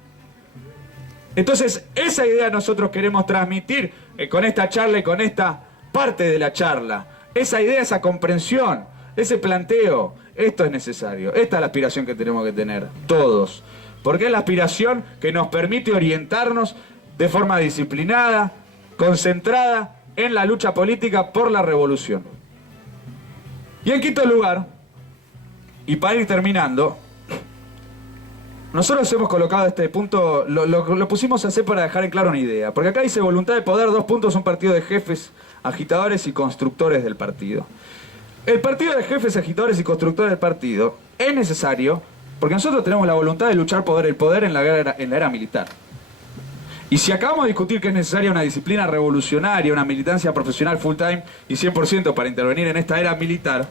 Entonces, esa idea nosotros queremos transmitir con esta charla y con esta parte de la charla. Esa idea, esa comprensión, ese planteo. Esto es necesario. Esta es la aspiración que tenemos que tener, todos. Porque es la aspiración que nos permite orientarnos de forma disciplinada, concentrada en la lucha política por la revolución. Y en quinto lugar, y para ir terminando, nosotros hemos colocado este punto, lo pusimos a hacer para dejar en claro una idea. Porque acá dice voluntad de poder, 2 puntos, un partido de jefes, agitadores y constructores del partido. El partido de jefes, agitadores y constructores del partido es necesario porque nosotros tenemos la voluntad de luchar por el poder en la era militar. Y si acabamos de discutir que es necesaria una disciplina revolucionaria, una militancia profesional full time y 100% para intervenir en esta era militar,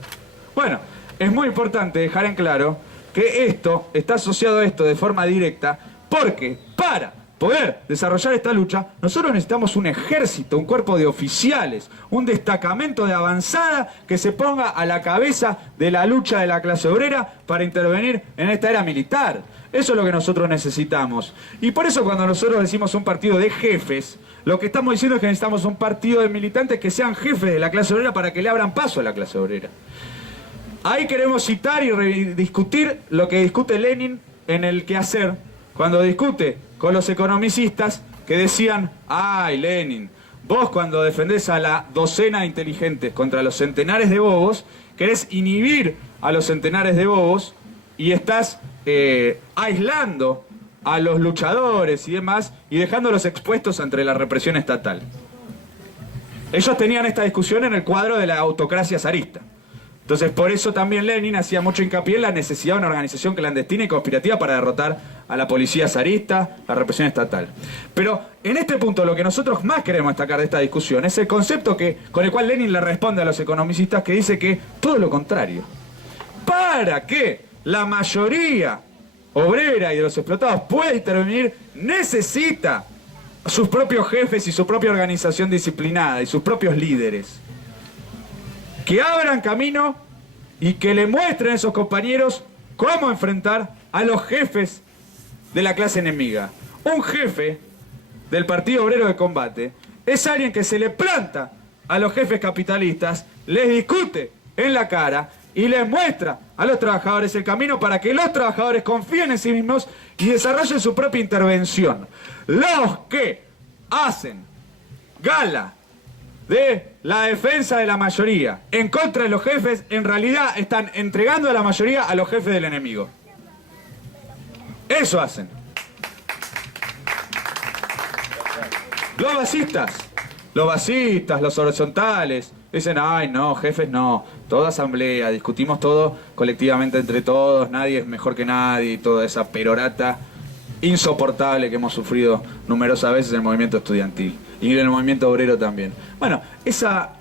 bueno, es muy importante dejar en claro que esto está asociado a esto de forma directa porque para poder desarrollar esta lucha, nosotros necesitamos un ejército, un cuerpo de oficiales, un destacamento de avanzada que se ponga a la cabeza de la lucha de la clase obrera para intervenir en esta era militar. Eso es lo que nosotros necesitamos. Y por eso cuando nosotros decimos un partido de jefes, lo que estamos diciendo es que necesitamos un partido de militantes que sean jefes de la clase obrera para que le abran paso a la clase obrera. Ahí queremos citar y discutir lo que discute Lenin en el quehacer, cuando discute con los economicistas que decían, ay Lenin, vos cuando defendés a la docena de inteligentes contra los centenares de bobos, querés inhibir a los centenares de bobos y estás aislando a los luchadores y demás y dejándolos expuestos ante la represión estatal. Ellos tenían esta discusión en el cuadro de la autocracia zarista, Entonces, por eso también Lenin hacía mucho hincapié en la necesidad de una organización clandestina y conspirativa para derrotar a la policía zarista, la represión estatal. Pero en este punto lo que nosotros más queremos destacar de esta discusión es el concepto con el cual Lenin le responde a los economicistas, que dice que todo lo contrario. Para que la mayoría obrera y de los explotados pueda intervenir, necesita sus propios jefes y su propia organización disciplinada y sus propios líderes, que abran camino y que le muestren a esos compañeros cómo enfrentar a los jefes de la clase enemiga. Un jefe del Partido Obrero de Combate es alguien que se le planta a los jefes capitalistas, les discute en la cara y les muestra a los trabajadores el camino para que los trabajadores confíen en sí mismos y desarrollen su propia intervención. Los que hacen gala de la defensa de la mayoría en contra de los jefes, en realidad están entregando a la mayoría a los jefes del enemigo. Eso hacen. Los basistas, los horizontales, dicen, ay no, jefes no, toda asamblea, discutimos todo colectivamente entre todos, nadie es mejor que nadie, y toda esa perorata insoportable que hemos sufrido numerosas veces en el movimiento estudiantil y en el movimiento obrero también. Bueno, esa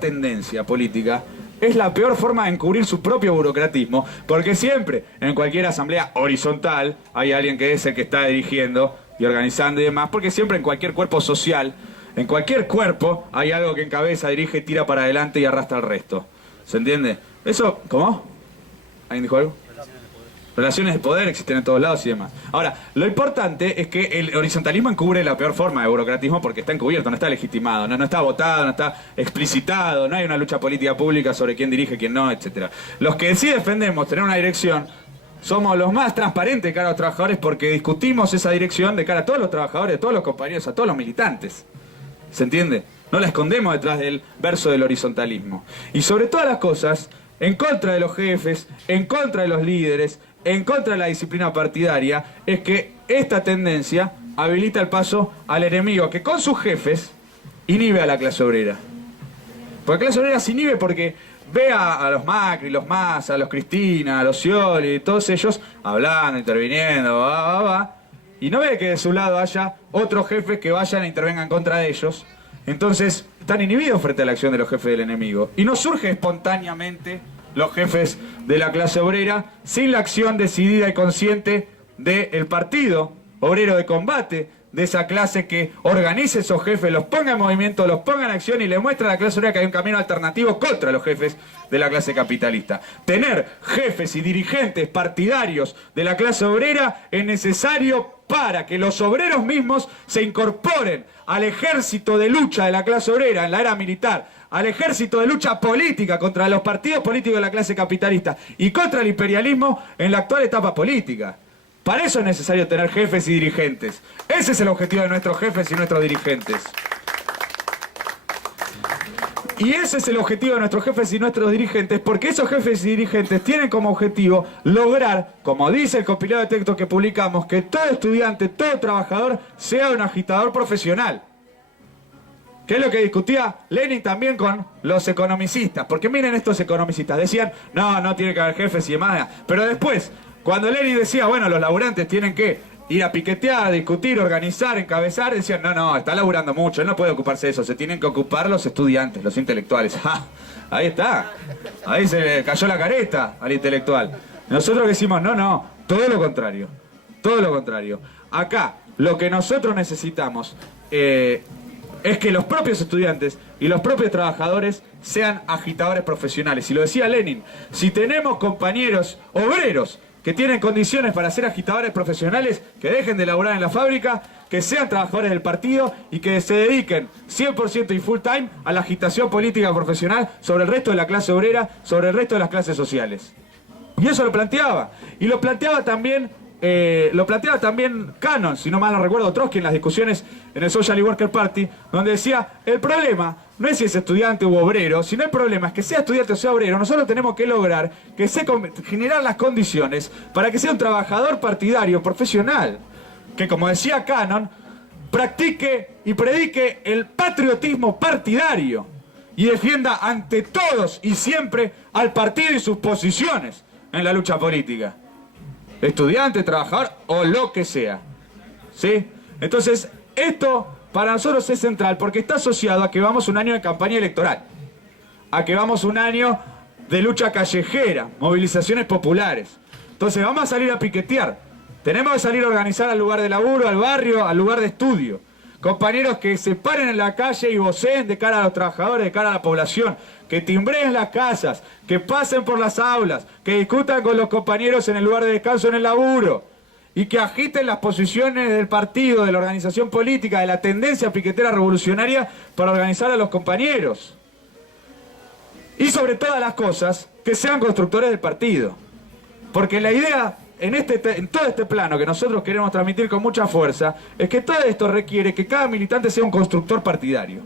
tendencia política es la peor forma de encubrir su propio burocratismo, porque siempre en cualquier asamblea horizontal hay alguien que es el que está dirigiendo y organizando y demás, porque siempre en cualquier cuerpo social, en cualquier cuerpo, hay algo que encabeza, dirige, tira para adelante y arrastra al resto. ¿Se entiende? Eso, ¿cómo? ¿Alguien dijo algo? Relaciones de poder existen en todos lados y demás. Ahora, lo importante es que el horizontalismo encubre la peor forma de burocratismo porque está encubierto, no está legitimado, no está votado, no está explicitado, no hay una lucha política pública sobre quién dirige, quién no, etc. Los que sí defendemos tener una dirección somos los más transparentes de cara a los trabajadores porque discutimos esa dirección de cara a todos los trabajadores, a todos los compañeros, a todos los militantes. ¿Se entiende? No la escondemos detrás del verso del horizontalismo. Y sobre todas las cosas, en contra de los jefes, en contra de los líderes, en contra de la disciplina partidaria, es que esta tendencia habilita el paso al enemigo, que con sus jefes inhibe a la clase obrera. Porque la clase obrera se inhibe porque ve a los Macri, los Massa, a los Cristina, a los Scioli, todos ellos hablando, interviniendo, y no ve que de su lado haya otros jefes que vayan e intervengan contra ellos. Entonces están inhibidos frente a la acción de los jefes del enemigo. Y no surge espontáneamente los jefes de la clase obrera sin la acción decidida y consciente del Partido Obrero de Combate, de esa clase que organice esos jefes, los ponga en movimiento, los ponga en acción y le muestra a la clase obrera que hay un camino alternativo contra los jefes de la clase capitalista. Tener jefes y dirigentes partidarios de la clase obrera es necesario para que los obreros mismos se incorporen al ejército de lucha de la clase obrera en la era militar, al ejército de lucha política contra los partidos políticos de la clase capitalista y contra el imperialismo en la actual etapa política. Para eso es necesario tener jefes y dirigentes. Ese es el objetivo de nuestros jefes y nuestros dirigentes. Y ese es el objetivo de nuestros jefes y nuestros dirigentes, porque esos jefes y dirigentes tienen como objetivo lograr, como dice el compilado de textos que publicamos, que todo estudiante, todo trabajador sea un agitador profesional. Que es lo que discutía Lenin también con los economicistas. Porque miren estos economicistas, decían, no tiene que haber jefes y demás. Pero después, cuando Lenin decía, bueno, los laburantes tienen que ir a piquetear, discutir, organizar, encabezar, decían, no, está laburando mucho, él no puede ocuparse de eso, se tienen que ocupar los estudiantes, los intelectuales. Ahí está, ahí se le cayó la careta al intelectual. Nosotros decimos, no, todo lo contrario, todo lo contrario. Acá, lo que nosotros necesitamos es que los propios estudiantes y los propios trabajadores sean agitadores profesionales. Y lo decía Lenin, si tenemos compañeros obreros que tienen condiciones para ser agitadores profesionales, que dejen de laburar en la fábrica, que sean trabajadores del partido y que se dediquen 100% y full time a la agitación política profesional sobre el resto de la clase obrera, sobre el resto de las clases sociales. Y eso lo planteaba. Y lo planteaba también Cannon, si no mal no recuerdo, Trotsky en las discusiones en el Social Worker Party, donde decía, el problema no es si es estudiante u obrero, sino el problema es que sea estudiante o sea obrero, nosotros tenemos que lograr generar las condiciones para que sea un trabajador partidario, profesional, que como decía Cannon, practique y predique el patriotismo partidario, y defienda ante todos y siempre al partido y sus posiciones en la lucha política. Estudiante, trabajador o lo que sea. ¿Sí? Entonces, esto para nosotros es central porque está asociado a que vamos un año de campaña electoral, a que vamos un año de lucha callejera, movilizaciones populares. Entonces vamos a salir a piquetear. Tenemos que salir a organizar al lugar de laburo, al barrio, al lugar de estudio. Compañeros que se paren en la calle y voceen de cara a los trabajadores, de cara a la población. Que timbreen las casas, que pasen por las aulas, que discutan con los compañeros en el lugar de descanso en el laburo. Y que agiten las posiciones del partido, de la organización política, de la tendencia piquetera revolucionaria para organizar a los compañeros. Y sobre todas las cosas, que sean constructores del partido. Porque la idea, en todo este plano que nosotros queremos transmitir con mucha fuerza, es que todo esto requiere que cada militante sea un constructor partidario.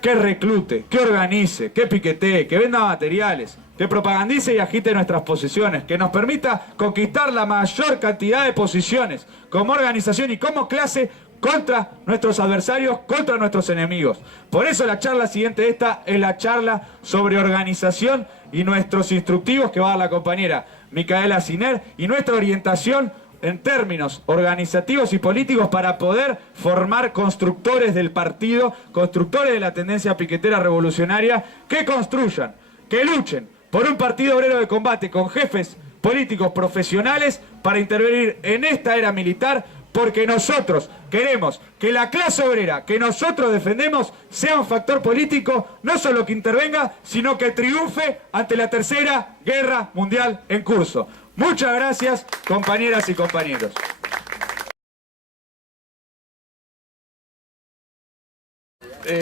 Que reclute, que organice, que piquetee, que venda materiales, que propagandice y agite nuestras posiciones, que nos permita conquistar la mayor cantidad de posiciones como organización y como clase contra nuestros adversarios, contra nuestros enemigos. Por eso la charla siguiente esta es la charla sobre organización y nuestros instructivos que va a dar la compañera Micaela Siner y nuestra orientación en términos organizativos y políticos para poder formar constructores del partido, constructores de la tendencia piquetera revolucionaria, que construyan, que luchen por un partido obrero de combate con jefes políticos profesionales para intervenir en esta era militar, porque nosotros queremos que la clase obrera que nosotros defendemos sea un factor político, no solo que intervenga, sino que triunfe ante la Tercera Guerra Mundial en curso. Muchas gracias, compañeras y compañeros.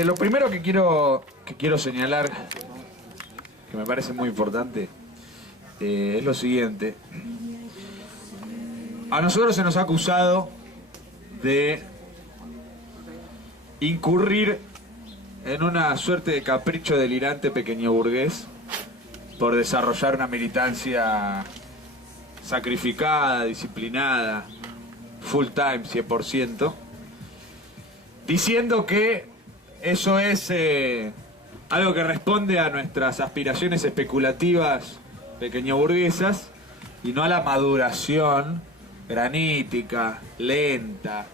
Lo primero que quiero señalar, que me parece muy importante, es lo siguiente. A nosotros se nos ha acusado de incurrir en una suerte de capricho delirante pequeño burgués por desarrollar una militancia sacrificada, disciplinada, full time, 100%, diciendo que eso es algo que responde a nuestras aspiraciones especulativas pequeño burguesas y no a la maduración granítica, lenta,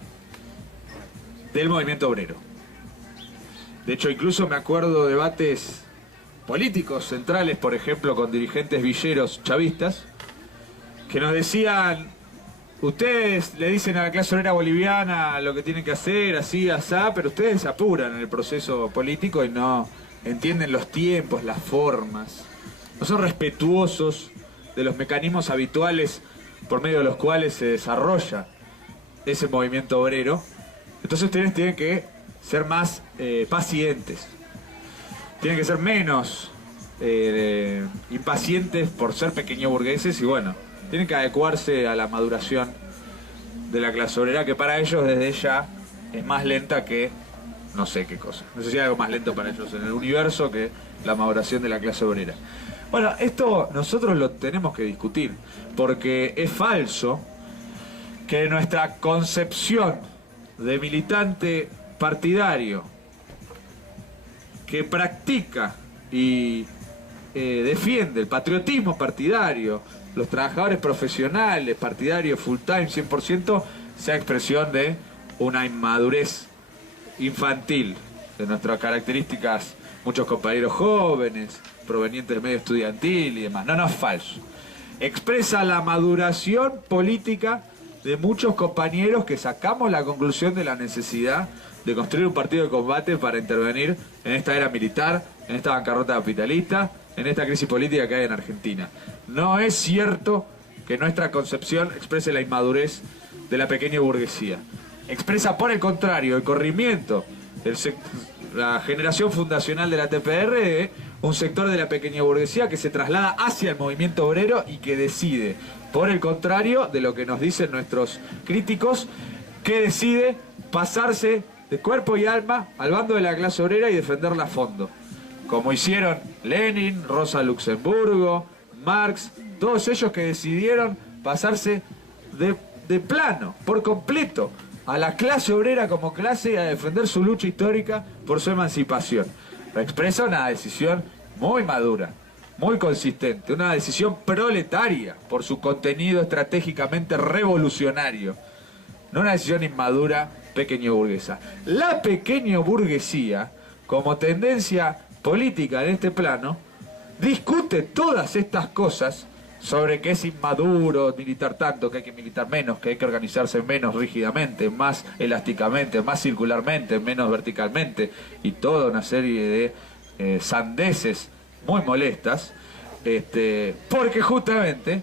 del movimiento obrero. De hecho, incluso me acuerdo de debates políticos centrales, por ejemplo, con dirigentes villeros chavistas, que nos decían, ustedes le dicen a la clase obrera boliviana lo que tienen que hacer, así, asá, pero ustedes se apuran en el proceso político y no entienden los tiempos, las formas, no son respetuosos de los mecanismos habituales por medio de los cuales se desarrolla ese movimiento obrero. Entonces ustedes tienen que ser más pacientes, tienen que ser menos impacientes por ser pequeños burgueses y bueno, tienen que adecuarse a la maduración de la clase obrera, que para ellos desde ya es más lenta que no sé qué cosa. No sé si hay algo más lento para ellos en el universo que la maduración de la clase obrera. Bueno, esto nosotros lo tenemos que discutir, porque es falso que nuestra concepción de militante partidario que practica y defiende el patriotismo partidario, los trabajadores profesionales, partidarios full time, 100%, sea expresión de una inmadurez infantil, de nuestras características, muchos compañeros jóvenes, provenientes del medio estudiantil y demás. No, no es falso. Expresa la maduración política de muchos compañeros que sacamos la conclusión de la necesidad de construir un partido de combate para intervenir en esta era militar, en esta bancarrota capitalista, en esta crisis política que hay en Argentina. No es cierto que nuestra concepción exprese la inmadurez de la pequeña burguesía. Expresa, por el contrario, el corrimiento del la generación fundacional de la TPR, un sector de la pequeña burguesía que se traslada hacia el movimiento obrero y que decide, por el contrario de lo que nos dicen nuestros críticos, que decide pasarse de cuerpo y alma al bando de la clase obrera y defenderla a fondo, como hicieron Lenin, Rosa Luxemburgo, Marx, todos ellos que decidieron pasarse de plano, por completo, a la clase obrera como clase y a defender su lucha histórica por su emancipación. expresa una decisión muy madura, muy consistente, una decisión proletaria por su contenido estratégicamente revolucionario, no una decisión inmadura pequeño burguesa. La pequeño burguesía, como tendencia política en este plano, discute todas estas cosas sobre que es inmaduro militar tanto, que hay que militar menos, que hay que organizarse menos rígidamente, más elásticamente, más circularmente, menos verticalmente, y toda una serie de sandeces muy molestas, porque justamente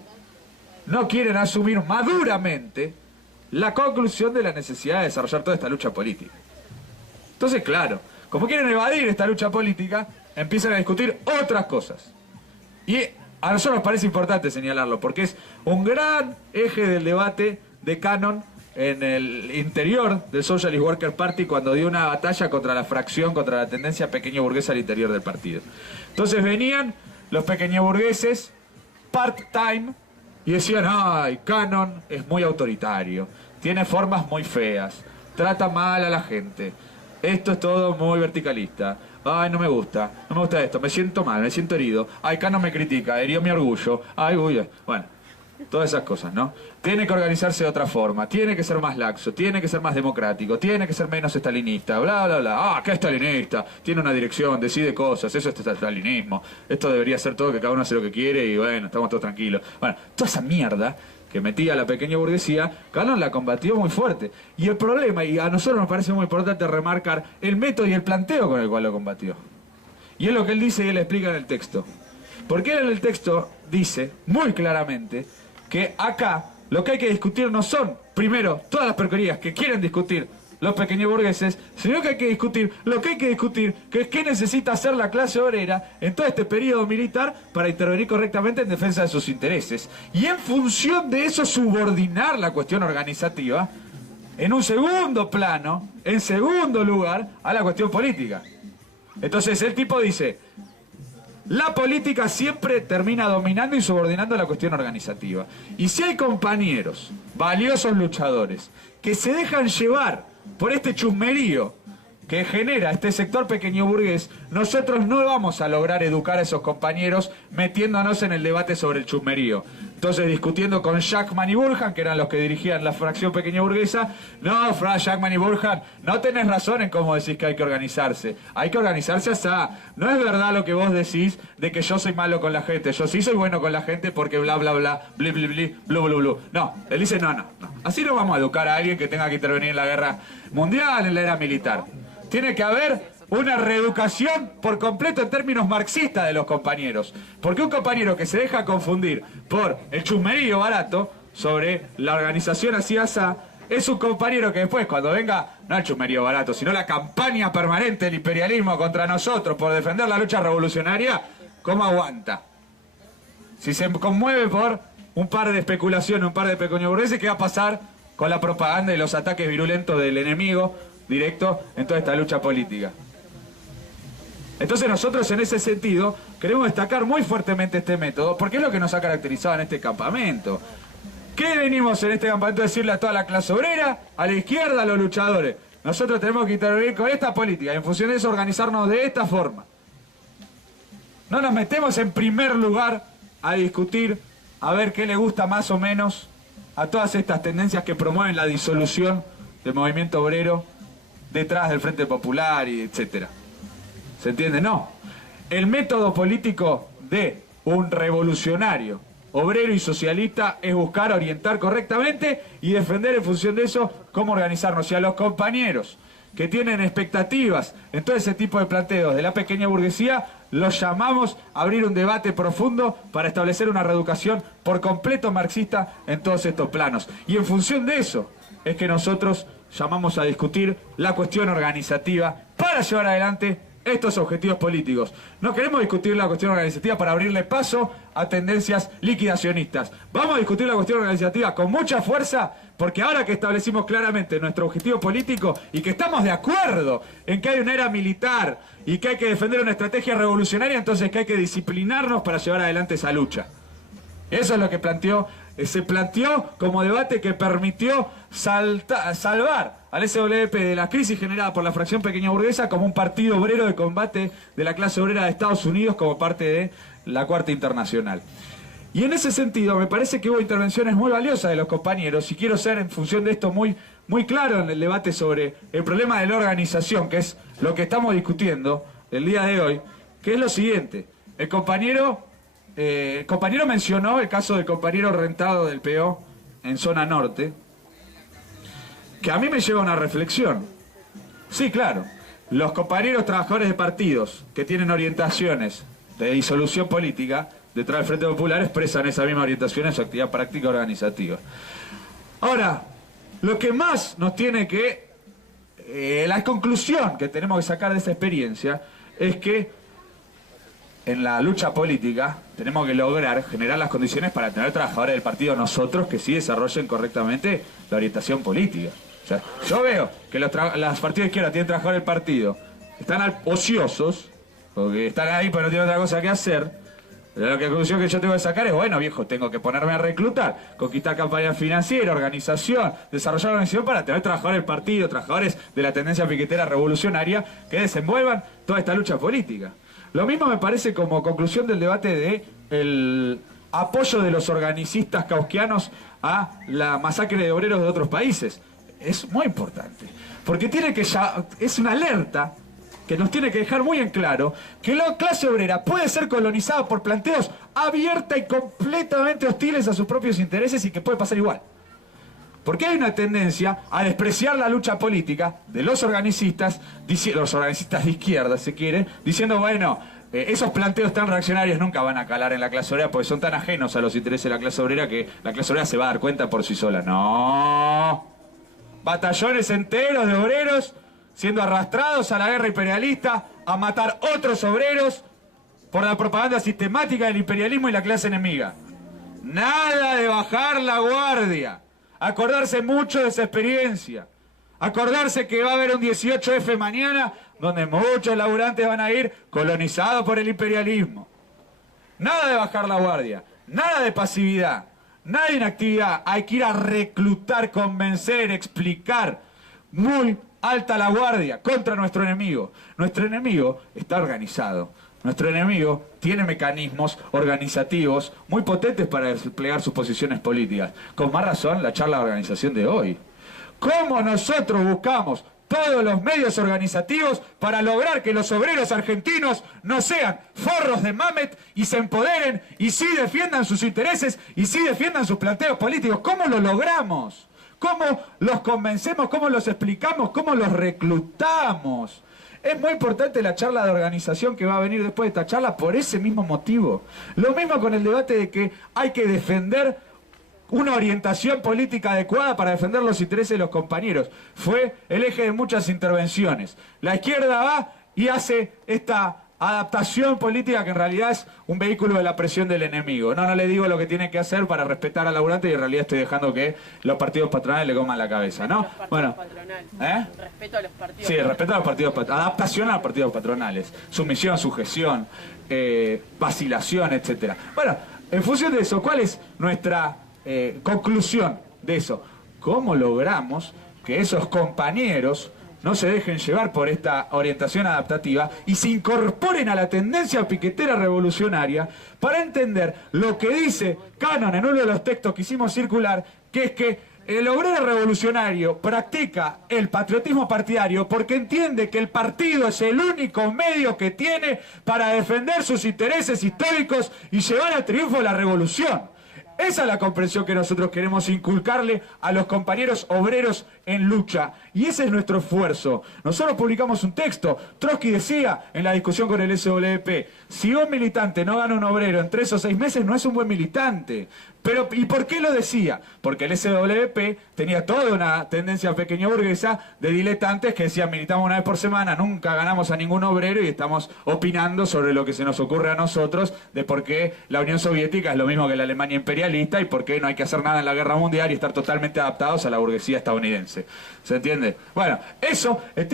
no quieren asumir maduramente la conclusión de la necesidad de desarrollar toda esta lucha política. Entonces, claro, como quieren evadir esta lucha política, empiezan a discutir otras cosas. Y a nosotros nos parece importante señalarlo, porque es un gran eje del debate de Cannon en el interior del Socialist Worker Party cuando dio una batalla contra la fracción, contra la tendencia pequeño burguesa al interior del partido. Entonces venían los pequeño burgueses part-time y decían, ay, Cannon es muy autoritario, tiene formas muy feas, trata mal a la gente, esto es todo muy verticalista, ay, no me gusta esto, me siento mal, me siento herido, ay, Cannon me critica, herió mi orgullo, ay, uy, bueno, todas esas cosas, ¿no? Tiene que organizarse de otra forma, tiene que ser más laxo, tiene que ser más democrático, tiene que ser menos estalinista, bla, bla, bla, ¿qué estalinista? Tiene una dirección, decide cosas, eso es estalinismo, esto debería ser todo, que cada uno hace lo que quiere y bueno, estamos todos tranquilos. Bueno, toda esa mierda que metía la pequeña burguesía, Cannon la combatió muy fuerte. Y el problema, y a nosotros nos parece muy importante remarcar, el método y el planteo con el cual lo combatió. Y es lo que él dice y él explica en el texto. Porque él en el texto dice muy claramente que acá lo que hay que discutir no son, primero, todas las porquerías que quieren discutir los pequeños burgueses, sino que hay que discutir lo que hay que discutir, que es qué necesita hacer la clase obrera en todo este periodo militar para intervenir correctamente en defensa de sus intereses. Y en función de eso subordinar la cuestión organizativa en un segundo plano, en segundo lugar, a la cuestión política. Entonces el tipo dice, la política siempre termina dominando y subordinando la cuestión organizativa. Y si hay compañeros, valiosos luchadores, que se dejan llevar por este chusmerío que genera este sector pequeño burgués, nosotros no vamos a lograr educar a esos compañeros metiéndonos en el debate sobre el chusmerío. Entonces, discutiendo con Jackman y Burhan, que eran los que dirigían la fracción pequeña burguesa, no, Jackman y Burhan, no tenés razón en cómo decís que hay que organizarse. Hay que organizarse así. No es verdad lo que vos decís de que yo soy malo con la gente. Yo sí soy bueno con la gente porque bla, bla, bla, bli, bli, bli, blu, blu, blu. No, él dice no. Así no vamos a educar a alguien que tenga que intervenir en la guerra mundial, en la era militar. Tiene que haber una reeducación por completo en términos marxistas de los compañeros. Porque un compañero que se deja confundir por el chusmerío barato sobre la organización así asá, es un compañero que después cuando venga, no el chusmerío barato, sino la campaña permanente del imperialismo contra nosotros por defender la lucha revolucionaria, ¿cómo aguanta? Si se conmueve por un par de especulaciones, un par de pequeños burgueses, ¿qué va a pasar con la propaganda y los ataques virulentos del enemigo directo en toda esta lucha política? Entonces nosotros en ese sentido queremos destacar muy fuertemente este método porque es lo que nos ha caracterizado en este campamento. ¿Qué venimos en este campamento a decirle a toda la clase obrera, a la izquierda, a los luchadores? Nosotros tenemos que intervenir con esta política y en función de eso organizarnos de esta forma. No nos metemos en primer lugar a discutir a ver qué le gusta más o menos a todas estas tendencias que promueven la disolución del movimiento obrero detrás del Frente Popular y etcétera. ¿Se entiende? No. El método político de un revolucionario, obrero y socialista es buscar orientar correctamente y defender en función de eso cómo organizarnos. Y a los compañeros que tienen expectativas en todo ese tipo de planteos de la pequeña burguesía, los llamamos a abrir un debate profundo para establecer una reeducación por completo marxista en todos estos planos. Y en función de eso es que nosotros llamamos a discutir la cuestión organizativa para llevar adelante estos objetivos políticos. No queremos discutir la cuestión organizativa para abrirle paso a tendencias liquidacionistas. Vamos a discutir la cuestión organizativa con mucha fuerza, porque ahora que establecimos claramente nuestro objetivo político y que estamos de acuerdo en que hay una era militar y que hay que defender una estrategia revolucionaria, entonces que hay que disciplinarnos para llevar adelante esa lucha. Eso es lo que se planteó como debate que permitió salvar al SWP de la crisis generada por la fracción pequeña burguesa como un partido obrero de combate de la clase obrera de Estados Unidos como parte de la Cuarta Internacional. Y en ese sentido me parece que hubo intervenciones muy valiosas de los compañeros, y quiero ser en función de esto muy claro en el debate sobre el problema de la organización, que es lo que estamos discutiendo el día de hoy, que es lo siguiente. El compañero mencionó el caso del compañero rentado del PO en zona norte, que a mí me lleva a una reflexión. Sí, claro, los compañeros trabajadores de partidos que tienen orientaciones de disolución política detrás del Frente Popular expresan esa misma orientación en su actividad práctica organizativa. Ahora, lo que más nos tiene que... la conclusión que tenemos que sacar de esta experiencia es que en la lucha política tenemos que lograr generar las condiciones para tener trabajadores del partido nosotros que sí desarrollen correctamente la orientación política. O sea, yo veo que los partidos de izquierda tienen trabajadores del partido, están ociosos, porque están ahí pero no tienen otra cosa que hacer. La conclusión que yo tengo que sacar es, bueno, viejo, tengo que ponerme a reclutar, conquistar campaña financiera, organización, desarrollar organización para tener trabajadores del partido, trabajadores de la tendencia piquetera revolucionaria que desenvuelvan toda esta lucha política. Lo mismo me parece como conclusión del debate de el apoyo de los organicistas cauquianos a la masacre de obreros de otros países. Es muy importante, porque es una alerta que nos tiene que dejar muy en claro que la clase obrera puede ser colonizada por planteos abierta y completamente hostiles a sus propios intereses y que puede pasar igual. Porque hay una tendencia a despreciar la lucha política de los organicistas de izquierda, si quiere, diciendo, bueno, esos planteos tan reaccionarios nunca van a calar en la clase obrera porque son tan ajenos a los intereses de la clase obrera que la clase obrera se va a dar cuenta por sí sola. No. Batallones enteros de obreros siendo arrastrados a la guerra imperialista, a matar otros obreros por la propaganda sistemática del imperialismo y la clase enemiga. Nada de bajar la guardia. Acordarse mucho de esa experiencia. Acordarse que va a haber un 18F mañana donde muchos laburantes van a ir colonizados por el imperialismo. Nada de bajar la guardia. Nada de pasividad. Nada de inactividad. Hay que ir a reclutar, convencer, explicar. Muy alta la guardia contra nuestro enemigo. Nuestro enemigo está organizado. Nuestro enemigo tiene mecanismos organizativos muy potentes para desplegar sus posiciones políticas. Con más razón la charla de organización de hoy. ¿Cómo nosotros buscamos todos los medios organizativos para lograr que los obreros argentinos no sean forros de Mamet y se empoderen y sí defiendan sus intereses y sí defiendan sus planteos políticos? ¿Cómo lo logramos? ¿Cómo los convencemos? ¿Cómo los explicamos? ¿Cómo los reclutamos? Es muy importante la charla de organización que va a venir después de esta charla por ese mismo motivo. Lo mismo con el debate de que hay que defender una orientación política adecuada para defender los intereses de los compañeros. Fue el eje de muchas intervenciones. La izquierda va y hace esta adaptación política que en realidad es un vehículo de la presión del enemigo. No le digo lo que tiene que hacer para respetar al laburante y en realidad estoy dejando que los partidos patronales le coman la cabeza, ¿no? Bueno, respeto a los partidos. Sí, respeto a los partidos patronales, adaptación a los partidos patronales, sumisión, sujeción, vacilación, etcétera. Bueno, en función de eso, ¿cuál es nuestra conclusión de eso? ¿Cómo logramos que esos compañeros no se dejen llevar por esta orientación adaptativa y se incorporen a la tendencia piquetera revolucionaria para entender lo que dice Cannon en uno de los textos que hicimos circular, que es que el obrero revolucionario practica el patriotismo partidario porque entiende que el partido es el único medio que tiene para defender sus intereses históricos y llevar al triunfo la revolución. Esa es la comprensión que nosotros queremos inculcarle a los compañeros obreros en lucha. Y ese es nuestro esfuerzo. Nosotros publicamos un texto. Trotsky decía en la discusión con el SWP, si un militante no gana un obrero en 3 o 6 meses, no es un buen militante. Pero, ¿y por qué lo decía? Porque el SWP tenía toda una tendencia pequeña burguesa de diletantes que decían, militamos una vez por semana, nunca ganamos a ningún obrero y estamos opinando sobre lo que se nos ocurre a nosotros de por qué la Unión Soviética es lo mismo que la Alemania imperialista y por qué no hay que hacer nada en la guerra mundial y estar totalmente adaptados a la burguesía estadounidense. ¿Se entiende? Bueno, eso, el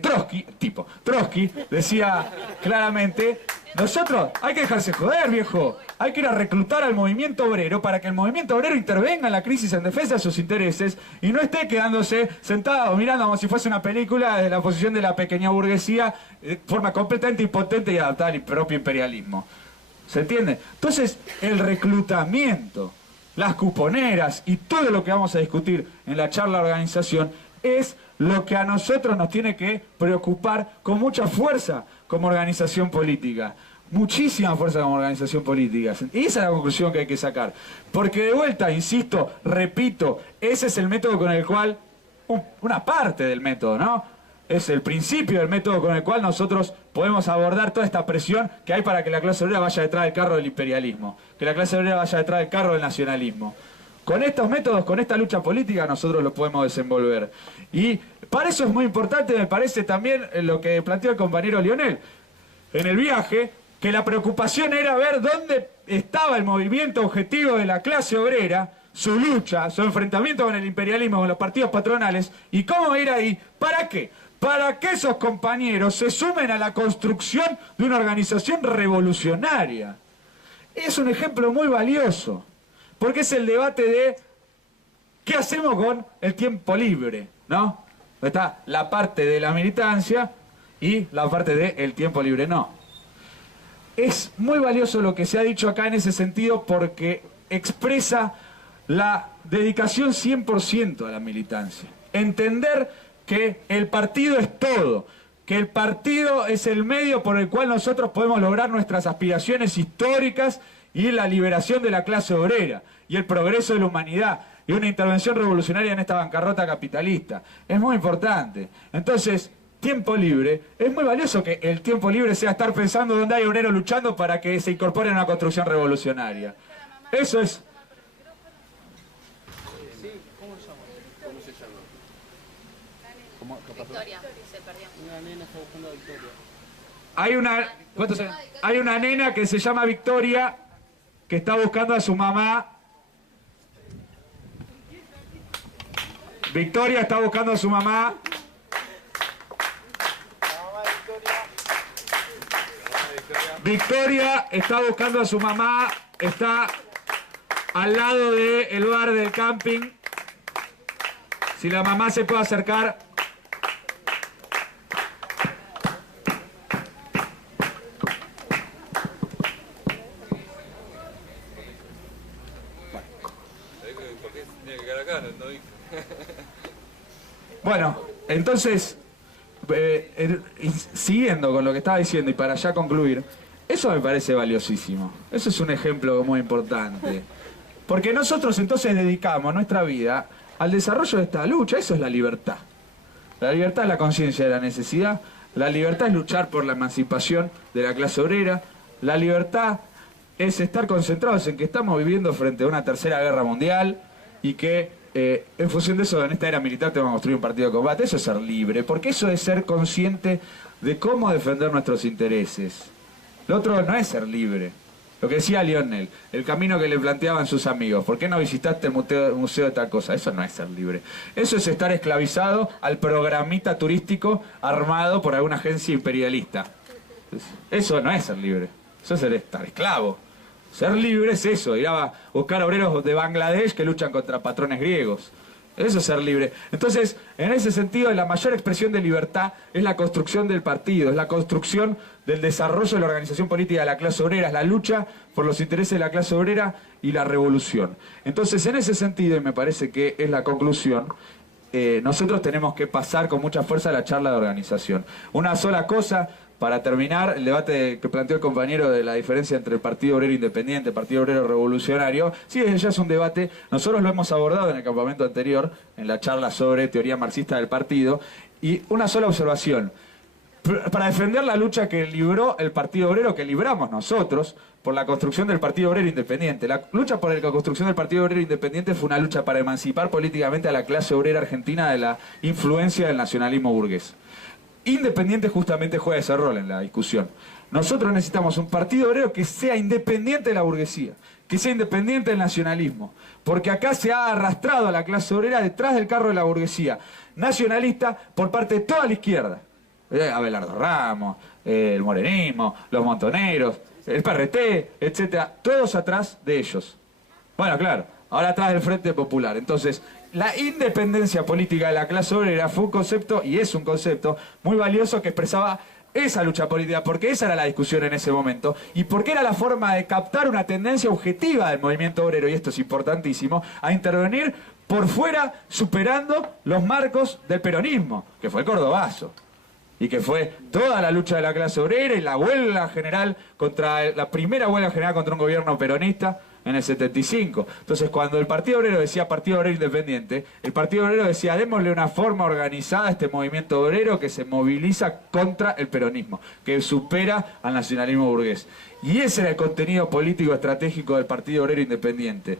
Trotsky decía claramente Nosotros, hay que dejarse joder, viejo. Hay que ir a reclutar al movimiento obrero para que el movimiento obrero intervenga en la crisis en defensa de sus intereses y no esté quedándose sentado mirando como si fuese una película de la posición de la pequeña burguesía de forma completamente impotente y adaptada al propio imperialismo. ¿Se entiende? Entonces, el reclutamiento, las cuponeras y todo lo que vamos a discutir en la charla de organización es lo que a nosotros nos tiene que preocupar con mucha fuerza como organización política. Muchísima fuerza como organización política. Y esa es la conclusión que hay que sacar. Porque de vuelta, insisto, repito, ese es el método con el cual, una parte del método, ¿no? Es el principio del método con el cual nosotros podemos abordar toda esta presión que hay para que la clase obrera vaya detrás del carro del imperialismo, que la clase obrera vaya detrás del carro del nacionalismo. Con estos métodos, con esta lucha política, nosotros lo podemos desenvolver. Y para eso es muy importante, me parece también lo que planteó el compañero Lionel en el viaje, que la preocupación era ver dónde estaba el movimiento objetivo de la clase obrera, su lucha, su enfrentamiento con el imperialismo, con los partidos patronales, y cómo ir ahí. ¿Para qué? Para que esos compañeros se sumen a la construcción de una organización revolucionaria. Es un ejemplo muy valioso, porque es el debate de qué hacemos con el tiempo libre, ¿no? Está la parte de la militancia y la parte del tiempo libre, no. Es muy valioso lo que se ha dicho acá en ese sentido porque expresa la dedicación 100% a la militancia. Entender que el partido es todo, que el partido es el medio por el cual nosotros podemos lograr nuestras aspiraciones históricas y la liberación de la clase obrera y el progreso de la humanidad y una intervención revolucionaria en esta bancarrota capitalista. Es muy importante. Entonces, tiempo libre, es muy valioso que el tiempo libre sea estar pensando dónde hay obreros luchando para que se incorpore a una construcción revolucionaria. Eso es... Victoria, se perdió. Una nena está buscando a Victoria. Hay una nena que se llama Victoria que está buscando a su mamá. Victoria está buscando a su mamá. Victoria está buscando a su mamá. Está al lado del bar del camping. Si la mamá se puede acercar. Bueno, entonces, siguiendo con lo que estaba diciendo y para ya concluir, eso me parece valiosísimo. Eso es un ejemplo muy importante. Porque nosotros entonces dedicamos nuestra vida al desarrollo de esta lucha. Eso es la libertad. La libertad es la conciencia de la necesidad. La libertad es luchar por la emancipación de la clase obrera. La libertad es estar concentrados en que estamos viviendo frente a una tercera guerra mundial y que en función de eso, en esta era militar tenemos que construir un partido de combate. Eso es ser libre, porque eso es ser consciente de cómo defender nuestros intereses. Lo otro no es ser libre. Lo que decía Lionel, el camino que le planteaban sus amigos. ¿Por qué no visitaste el museo de tal cosa? Eso no es ser libre. Eso es estar esclavizado al programita turístico armado por alguna agencia imperialista. Eso no es ser libre. Eso es estar esclavo. Ser libre es eso, ir a buscar obreros de Bangladesh que luchan contra patrones griegos. Eso es ser libre. Entonces, en ese sentido, la mayor expresión de libertad es la construcción del partido, es la construcción del desarrollo de la organización política de la clase obrera, es la lucha por los intereses de la clase obrera y la revolución. Entonces, en ese sentido, y me parece que es la conclusión, nosotros tenemos que pasar con mucha fuerza a la charla de organización. Una sola cosa... Para terminar, el debate que planteó el compañero de la diferencia entre el Partido Obrero Independiente y el Partido Obrero Revolucionario, sí, ya es un debate, nosotros lo hemos abordado en el campamento anterior, en la charla sobre teoría marxista del partido, y una sola observación. Para defender la lucha que libró el Partido Obrero, que libramos nosotros, por la construcción del Partido Obrero Independiente. La lucha por la construcción del Partido Obrero Independiente fue una lucha para emancipar políticamente a la clase obrera argentina de la influencia del nacionalismo burgués. Independiente justamente juega ese rol en la discusión. Nosotros necesitamos un partido obrero que sea independiente de la burguesía, que sea independiente del nacionalismo, porque acá se ha arrastrado a la clase obrera detrás del carro de la burguesía nacionalista por parte de toda la izquierda. Abelardo Ramos, el morenismo, los montoneros, el PRT, etcétera, todos atrás de ellos. Bueno, claro, ahora atrás del Frente Popular. Entonces, la independencia política de la clase obrera fue un concepto, y es un concepto, muy valioso que expresaba esa lucha política, porque esa era la discusión en ese momento, y porque era la forma de captar una tendencia objetiva del movimiento obrero, y esto es importantísimo, a intervenir por fuera, superando los marcos del peronismo, que fue el cordobazo, y que fue toda la lucha de la clase obrera y la huelga general la primera huelga general contra un gobierno peronista en el 75. Entonces, cuando el Partido Obrero decía Partido Obrero Independiente, el Partido Obrero decía, démosle una forma organizada a este movimiento obrero que se moviliza contra el peronismo, que supera al nacionalismo burgués. Y ese era el contenido político estratégico del Partido Obrero Independiente.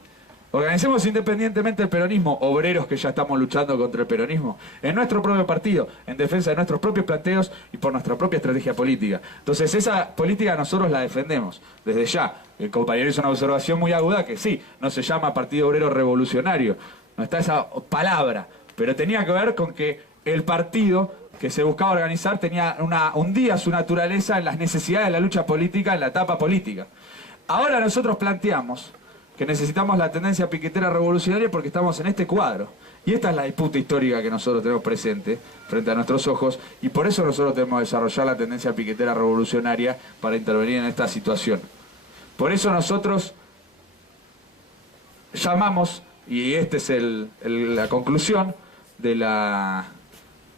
Organicemos independientemente el peronismo, obreros que ya estamos luchando contra el peronismo, en nuestro propio partido, en defensa de nuestros propios planteos y por nuestra propia estrategia política. Entonces, esa política nosotros la defendemos desde ya. El compañero hizo una observación muy aguda que sí, no se llama Partido Obrero Revolucionario, no está esa palabra, pero tenía que ver con que el partido que se buscaba organizar hundía su naturaleza en las necesidades de la lucha política, en la etapa política. Ahora nosotros planteamos que necesitamos la tendencia piquetera revolucionaria porque estamos en este cuadro. Y esta es la disputa histórica que nosotros tenemos presente frente a nuestros ojos, y por eso nosotros tenemos que desarrollar la tendencia piquetera revolucionaria para intervenir en esta situación. Por eso nosotros llamamos, y esta es la conclusión de la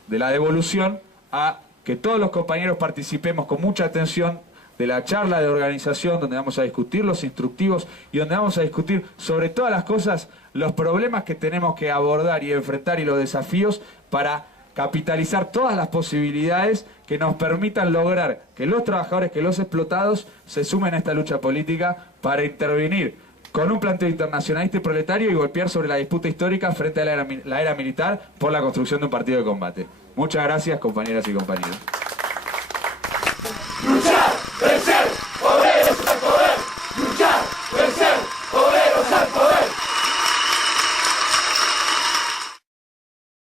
devolución, a que todos los compañeros participemos con mucha atención de la charla de organización, donde vamos a discutir los instructivos y donde vamos a discutir sobre todas las cosas, los problemas que tenemos que abordar y enfrentar y los desafíos para capitalizar todas las posibilidades que nos permitan lograr que los trabajadores, que los explotados se sumen a esta lucha política para intervenir con un planteo internacionalista y proletario y golpear sobre la disputa histórica frente a la era militar por la construcción de un partido de combate. Muchas gracias, compañeras y compañeros.